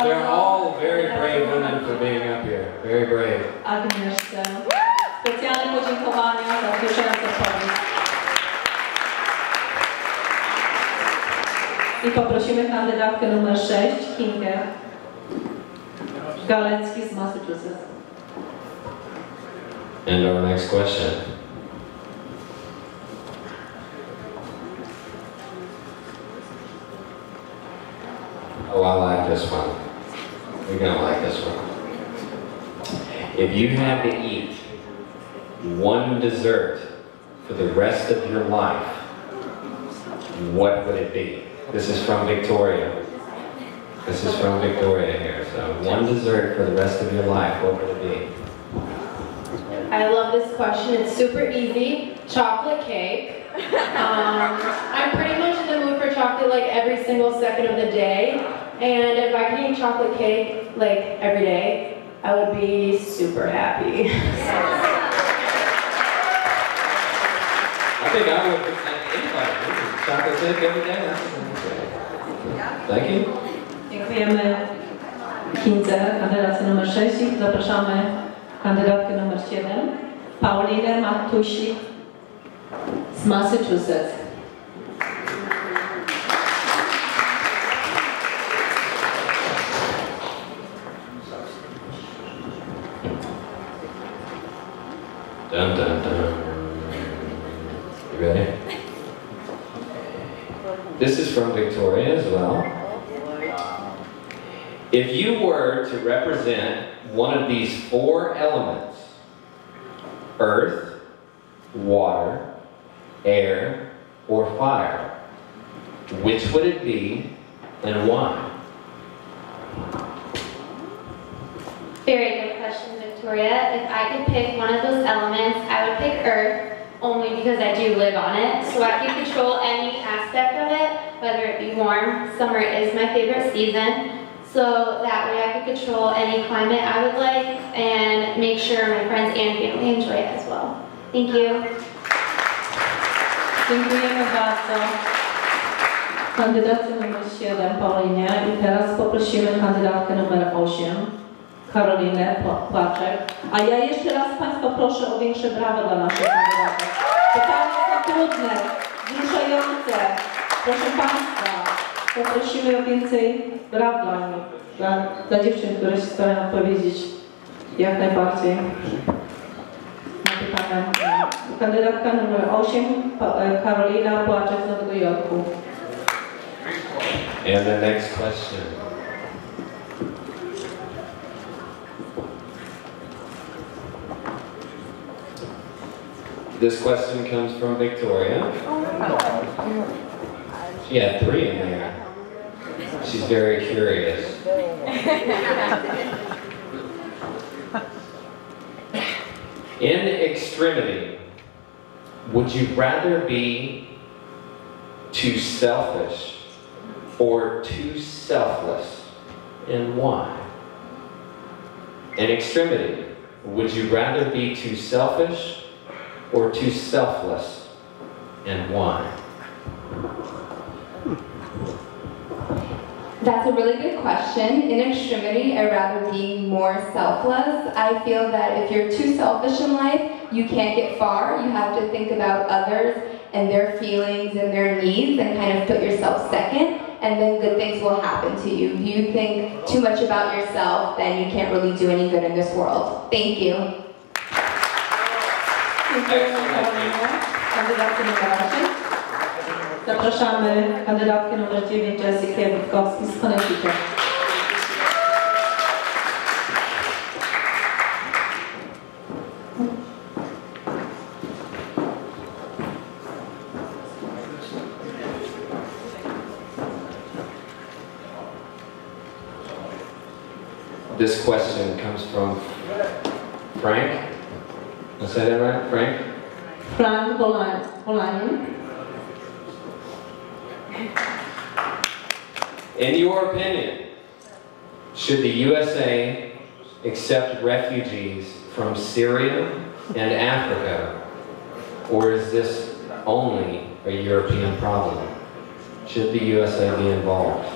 They're all very brave women for being up here. Very brave. Agnieszce. Specjalne podziękowania za wzruszającą powieść. I poprosimy kandydatkę numer 6, Kingę Galecki z Massachusetts. And our next question. Oh, I like this one. You're gonna like this one. If you had to eat one dessert for the rest of your life, what would it be? This is from Victoria. This is from Victoria here. So one dessert for the rest of your life, what would it be? I love this question. It's super easy. Chocolate cake. I'm pretty much in the mood for chocolate like every single second of the day. And if I could eat chocolate cake like every day, I would be super happy. I think I would anybody chocolate cake every day. Thank you. Dziękujemy Kindze, kandydatce numer 6 i zapraszamy kandydatkę numer 7, Paulinę Matusik z Massachusetts. Dun, dun, dun. You ready? This is from Victoria as well. If you were to represent one of these 4 elements, earth, water, air, or fire, which would it be and why? Very good question, Victoria. If I could pick one of those elements, I would pick Earth, only because I do live on it, so I can control any aspect of it, whether it be warm. Summer is my favorite season, so that way I could control any climate I would like and make sure my friends and family enjoy it as well. Thank you. Dziękujemy bardzo kandydatce numer 7, Paulinie. I teraz poprosimy kandydatkę numer 8, Karolinę Płaczek. A ja jeszcze raz Państwa proszę o większe brawa dla naszych kandydatek. Pytania są trudne, wzruszające. Proszę Państwa, poprosimy o więcej braw dla nich, dla dziewczyn, które się starają odpowiedzieć jak najbardziej na pytania. Kandydatka numer 8, Karolina Płaczek z Nowego Jorku. And the next question. This question comes from Victoria. She had 3 in there. She's very curious. In extremity, would you rather be too selfish or too selfless, and why? In extremity, would you rather be too selfish or too selfless, and why? That's a really good question. In extremity, I'd rather be more selfless. I feel that if you're too selfish in life, you can't get far. You have to think about others and their feelings and their needs and kind of put yourself second, and then good things will happen to you. If you think too much about yourself, then you can't really do any good in this world. Thank you. Zapraszamy kandydatkę numer 9, Jessikę Witkowski z Connecticut. This question comes from Frank. Did I say that right? Frank? Frank Bolanin. In your opinion, should the USA accept refugees from Syria and Africa, or is this only a European problem? Should the USA be involved?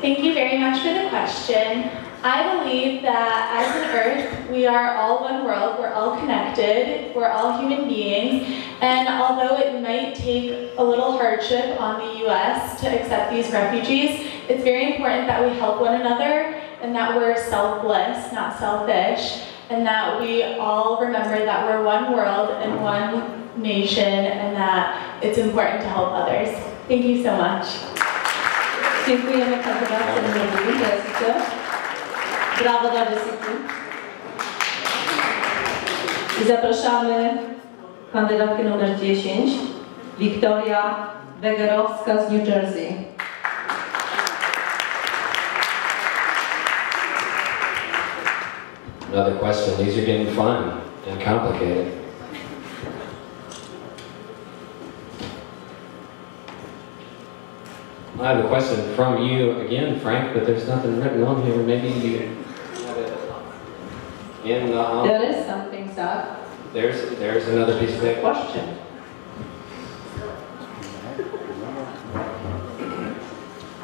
Thank you very much for the question. I believe that as an Earth, we are all one world, we're all connected, we're all human beings, and although it might take a little hardship on the US to accept these refugees, it's very important that we help one another and that we're selfless, not selfish, and that we all remember that we're one world and one nation and that it's important to help others. Thank you so much. Dziękujemy kandydatce numer 2, Jessica. Brawo dla Jessica. I zapraszamy kandydatkę numer 10, Wiktoria Wegerowska z New Jersey. Another question. These are getting fun and complicated. I have a question from you again, Frank, but there's nothing written on here. Maybe you have it in the... There is something, sir. There's another piece of paper. Question.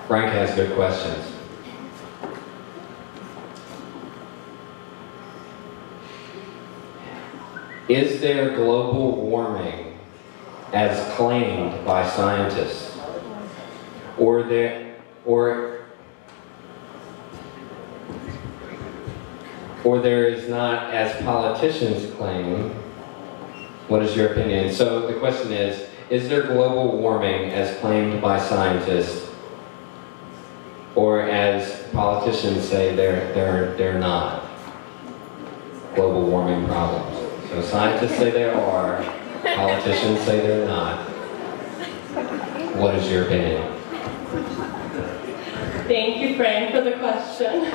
Frank has good questions. Is there global warming as claimed by scientists? Or there is not, as politicians claim? What is your opinion? So the question is there global warming as claimed by scientists, or as politicians say they're not global warming problems? So scientists say there are, Politicians say they're not. What is your opinion? Thank you, Frank, for the question.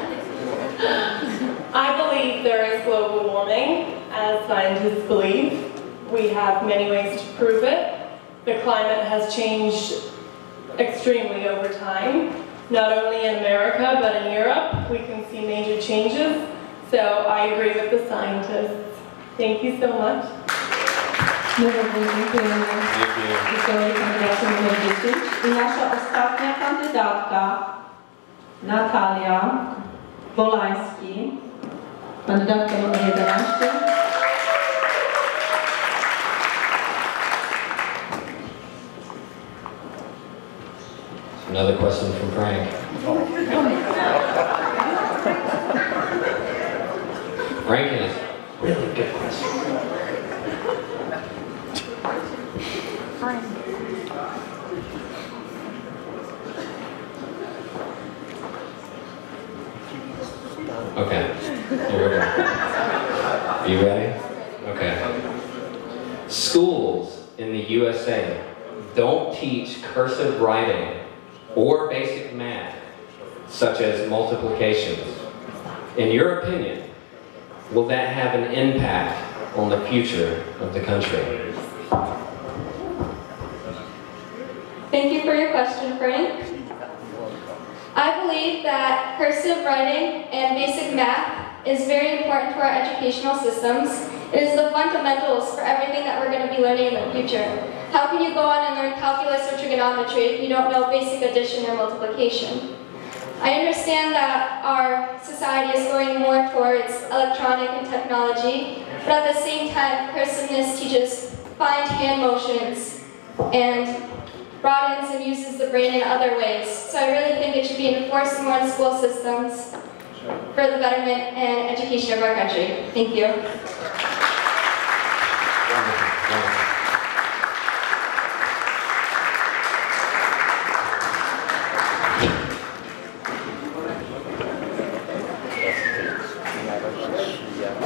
I believe there is global warming, as scientists believe. We have many ways to prove it. The climate has changed extremely over time, not only in America, but in Europe. We can see major changes, so I agree with the scientists. Thank you so much. Dziękujemy. Wysokiej kandydacie numer 10. I nasza ostatnia kandydatka, Natalia Bolański, kandydatka numer 11. Another question from Frank. Frank has really good questions. Okay, here we go. Are you ready? Okay. Schools in the USA don't teach cursive writing or basic math, such as multiplications. In your opinion, will that have an impact on the future of the country? Thank you for your question, Frank. I believe that cursive writing and basic math is very important to our educational systems. It is the fundamentals for everything that we're going to be learning in the future. How can you go on and learn calculus or trigonometry if you don't know basic addition or multiplication? I understand that our society is going more towards electronic and technology, but at the same time, cursiveness teaches fine hand motions and broadens and uses the brain in other ways. So I really think it should be enforced more in school systems for the betterment and education of our country. Thank you.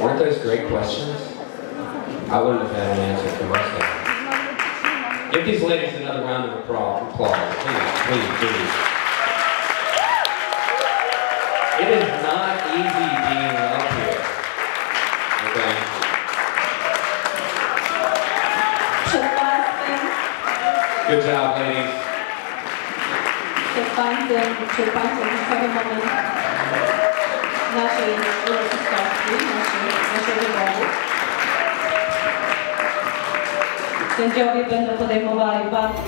Weren't those great questions? I wouldn't have had an answer for myself. Give these ladies another round of applause. Please, please. It is not easy being up here. Okay? Good job, ladies. Przed Państwem kluczowy moment naszej uroczystości, naszego wyboru. Sędziowie będą podejmowali bardzo...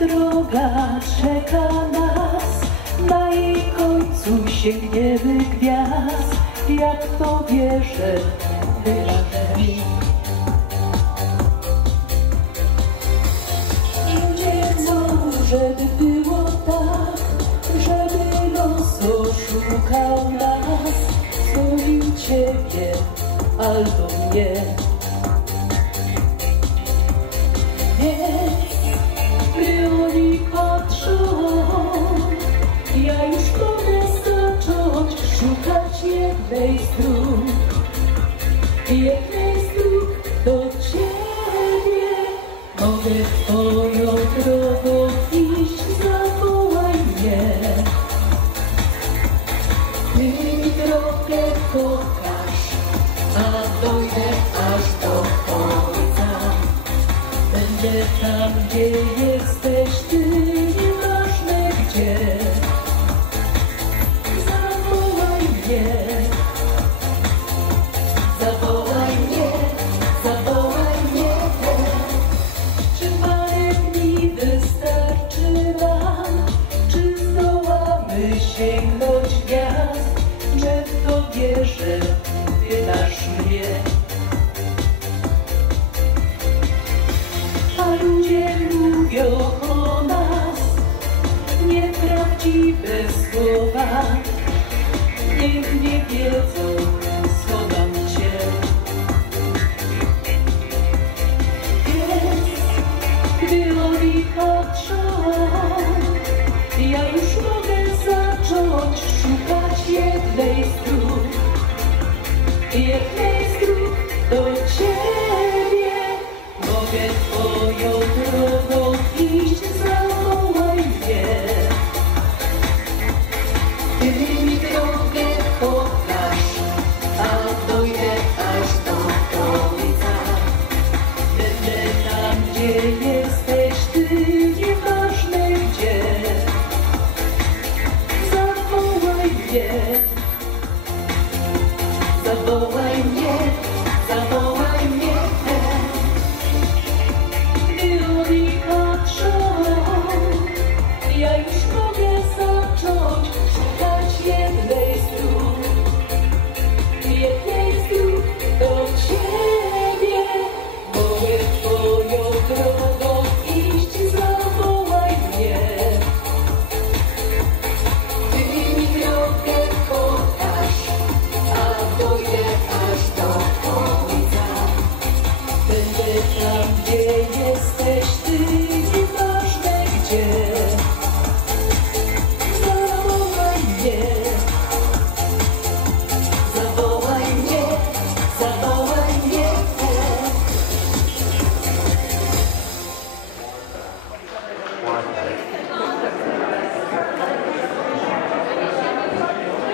Droga czeka nas, na jej końcu sięgniemy gwiazd, jak to wierzę wyrażeni. Ludzie chcą, żeby było tak, żeby los oszukał nas, zwoił ciebie albo mnie. Gdy oni patrzą, ja już mogę zacząć szukać jednej z dróg. Jednej z dróg do ciebie. Mogę twoją drogą iść, zawołaj mnie. Ty mi drogę pokaż, a dojdę aż do końca. Będę tam, gdzie jesteś ty, nieważne gdzie. Zawołaj mnie, zawołaj mnie, zawołaj mnie. Czy parę dni wystarczy nam? Czy zdołamy sięgnąć gwiazd? Że w to wierzę, wydasz mnie. A ludzie mówią o nas nieprawdziwe słowa. Niech nie wiedzą, co nam cię.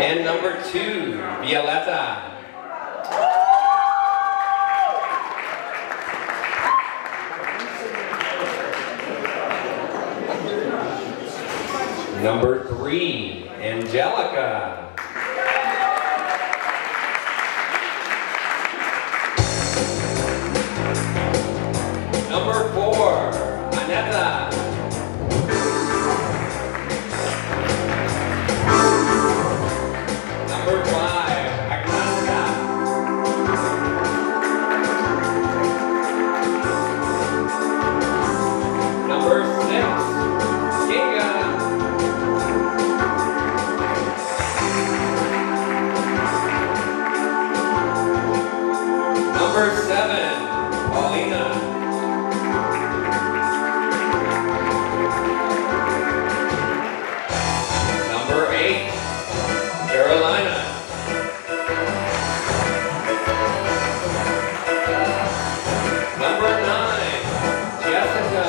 And number 2, Violetta. Number 3, Angelica. Number 4, Aneta. Number 5, Agnieszka. Number 6, Kinga. Number 7, Paulina. Number 8, Carolina. Number 9, Jessica.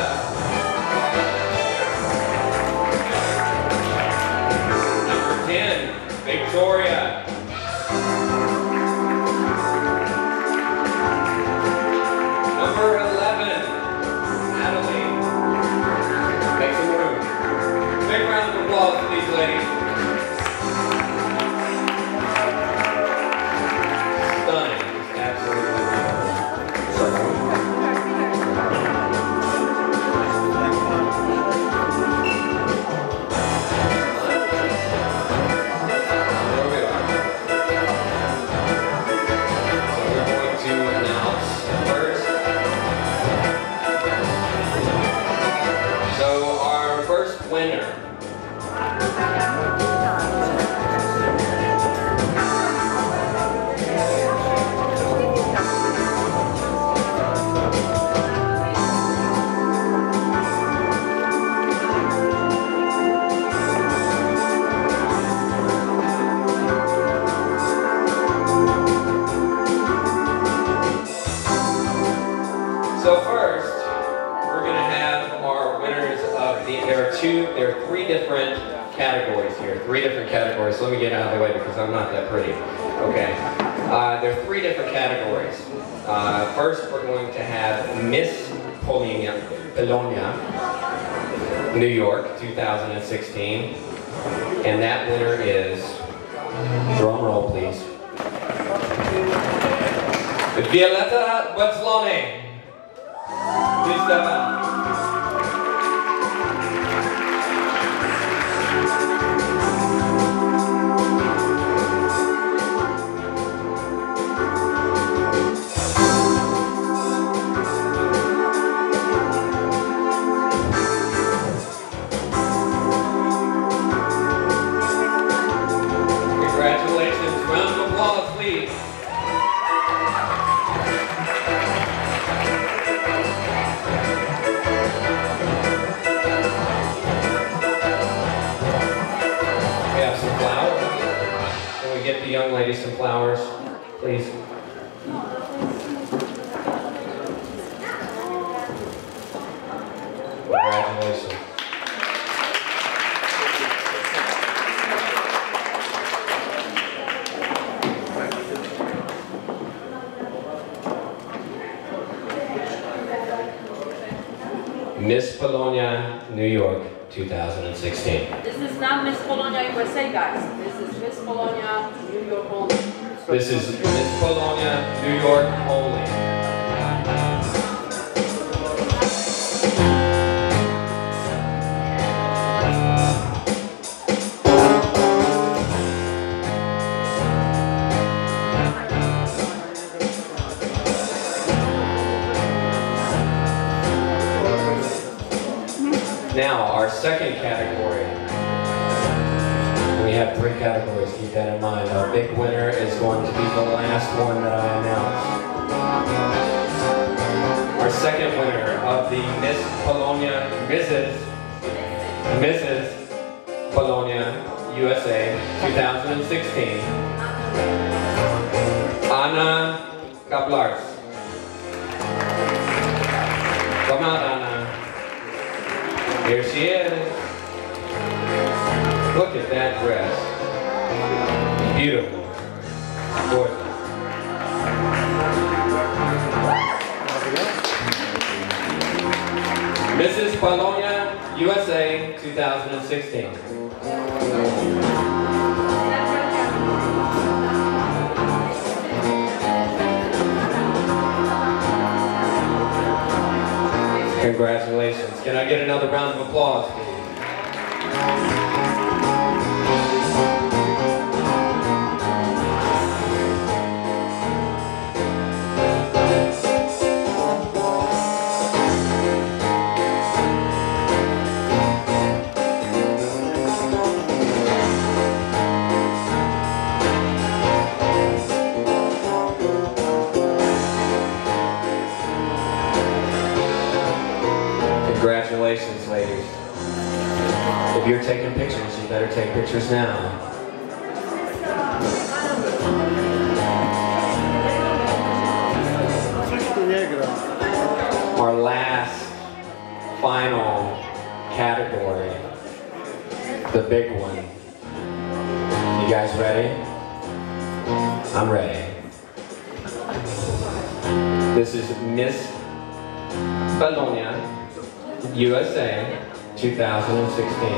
Number 10, Victoria. Number 11, Natalie. Make some room. Big round of applause for these ladies. Stunning. Absolutely winner. So first, we're going to have our winners of the, there are 3 different categories here, 3 different categories. Let me get out of the way because I'm not that pretty. Okay. There are 3 different categories. First, we're going to have Miss Polonia, New York, 2016. And that winner is, drum roll please, Violetta Butzlone. Please step out. Congratulations. Round of applause, please. Get the young lady some flowers, please. Congratulations. Miss Polonia, New York, 2016. This is not Miss Polonia USA, guys. This is Miss Polonia, New York only. This is Miss Polonia, New York only. Now, our second category. We have 3 categories, keep that in mind. Our big winner is going to be the last one that I announce. Our second winner of the Miss Polonia, Mrs. Polonia USA 2016, Anna Kaplars. Come out, Anna. Here she is. Look at that dress. Beautiful. Gorgeous. Mrs. Polonia, USA, 2016. Congratulations. Can I get another round of applause, please? Congratulations, ladies. If you're taking pictures, you better take pictures now. Our last, final category, the big one. You guys ready? I'm ready. This is Miss Polonia, USA, 2016.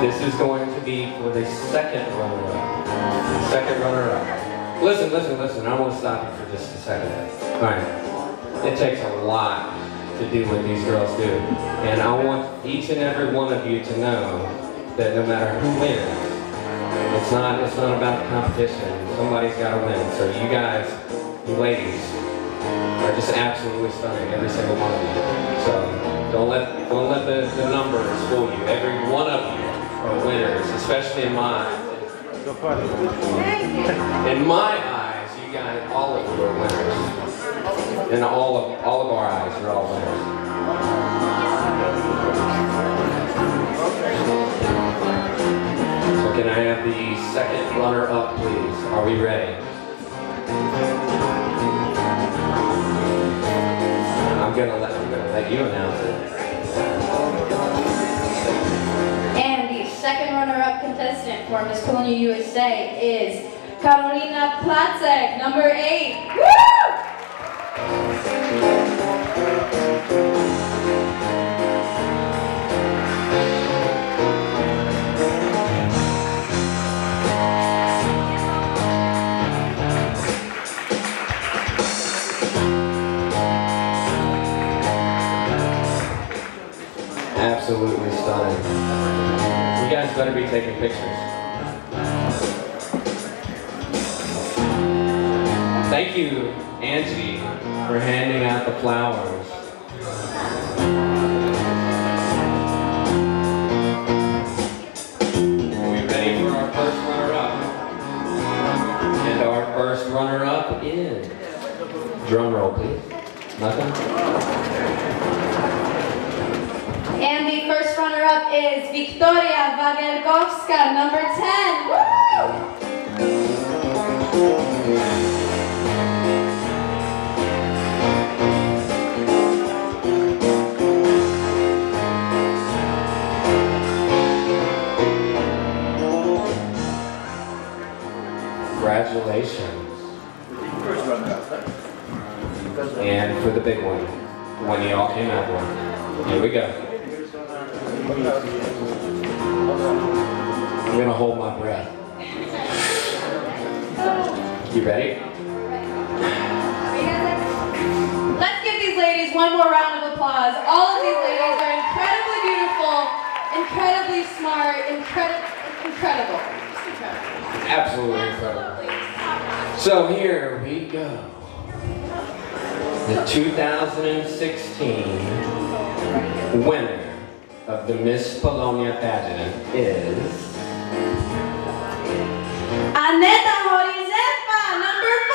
This is going to be for the second runner-up. Second runner-up. Listen, listen, listen. I want to stop you for just a second. All right. It takes a lot to do what these girls do. And I want each and every one of you to know that no matter who wins, it's not about the competition. Somebody's got to win. So you guys, you ladies, are just absolutely stunning, every single one of you. So don't let the numbers fool you. Every one of you are winners, especially in my eyes. In my eyes, you guys, all of you are winners. In all of our eyes, you're all winners. So can I have the second runner-up, please? Are we ready? I'm gonna let you announce it. And the second runner-up contestant for Miss Polonia USA is Karolina Placek, number 8. Woo! Absolutely stunning. You guys better be taking pictures. Thank you, Angie, for handing out the flowers. Are we ready for our first runner-up? And our first runner-up is... Drum roll, please. Nothing? And the first runner-up is Victoria Wagelkowska, number 10. Woo! Congratulations. And for the big one, the one you all came out for. Here we go. I'm gonna hold my breath. You ready? Let's give these ladies one more round of applause. All of these ladies are incredibly beautiful, incredibly smart, incredible. Just incredible. Absolutely incredible. So here we go. The 2016 winner of the Miss Polonia pageant is... Aneta Horizepa, number 4.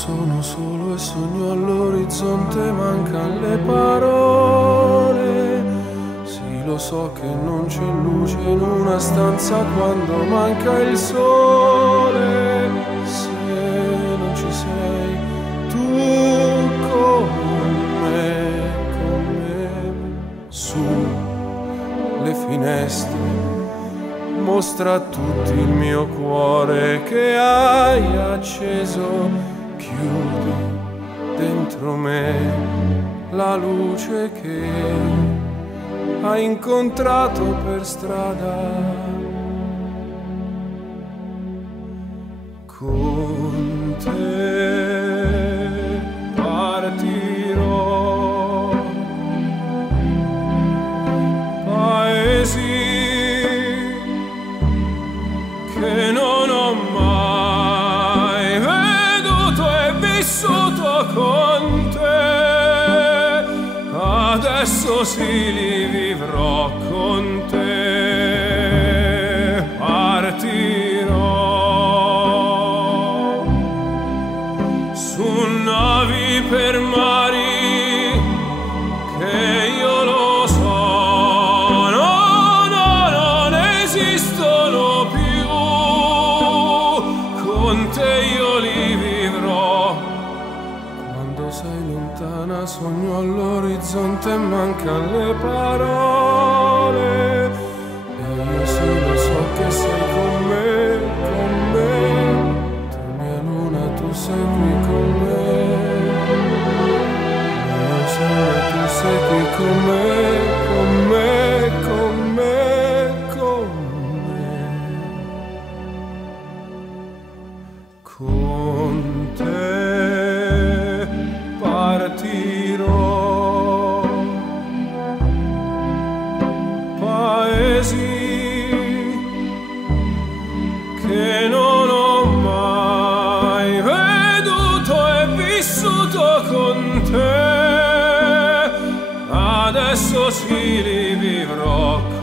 sono solo e sogno all'orizzonte, mancano le parole. Sì, lo so che non c'è luce in una stanza quando manca il sole. Se non ci sei tu con me, su le finestre. Mostra a tutti il mio cuore che hai acceso, chiudi dentro me la luce che hai incontrato per strada. Con te partirò, paesi che non ho mai veduto e vissuto con te, adesso sì li vivrò con te, partirò su navi per mari che io lo so, non esistono più. Con te io li vivrò. Quando sei lontana sogno all'orizzonte e mancano le parole. E io sì lo so che sei con me, tu mia luna, tu sei qui con me. Mio sole, tu sei qui con me, con me, con me, con me. Con te partirò, paesi che non ho mai veduto e vissuto con te, adesso sì li vivrò.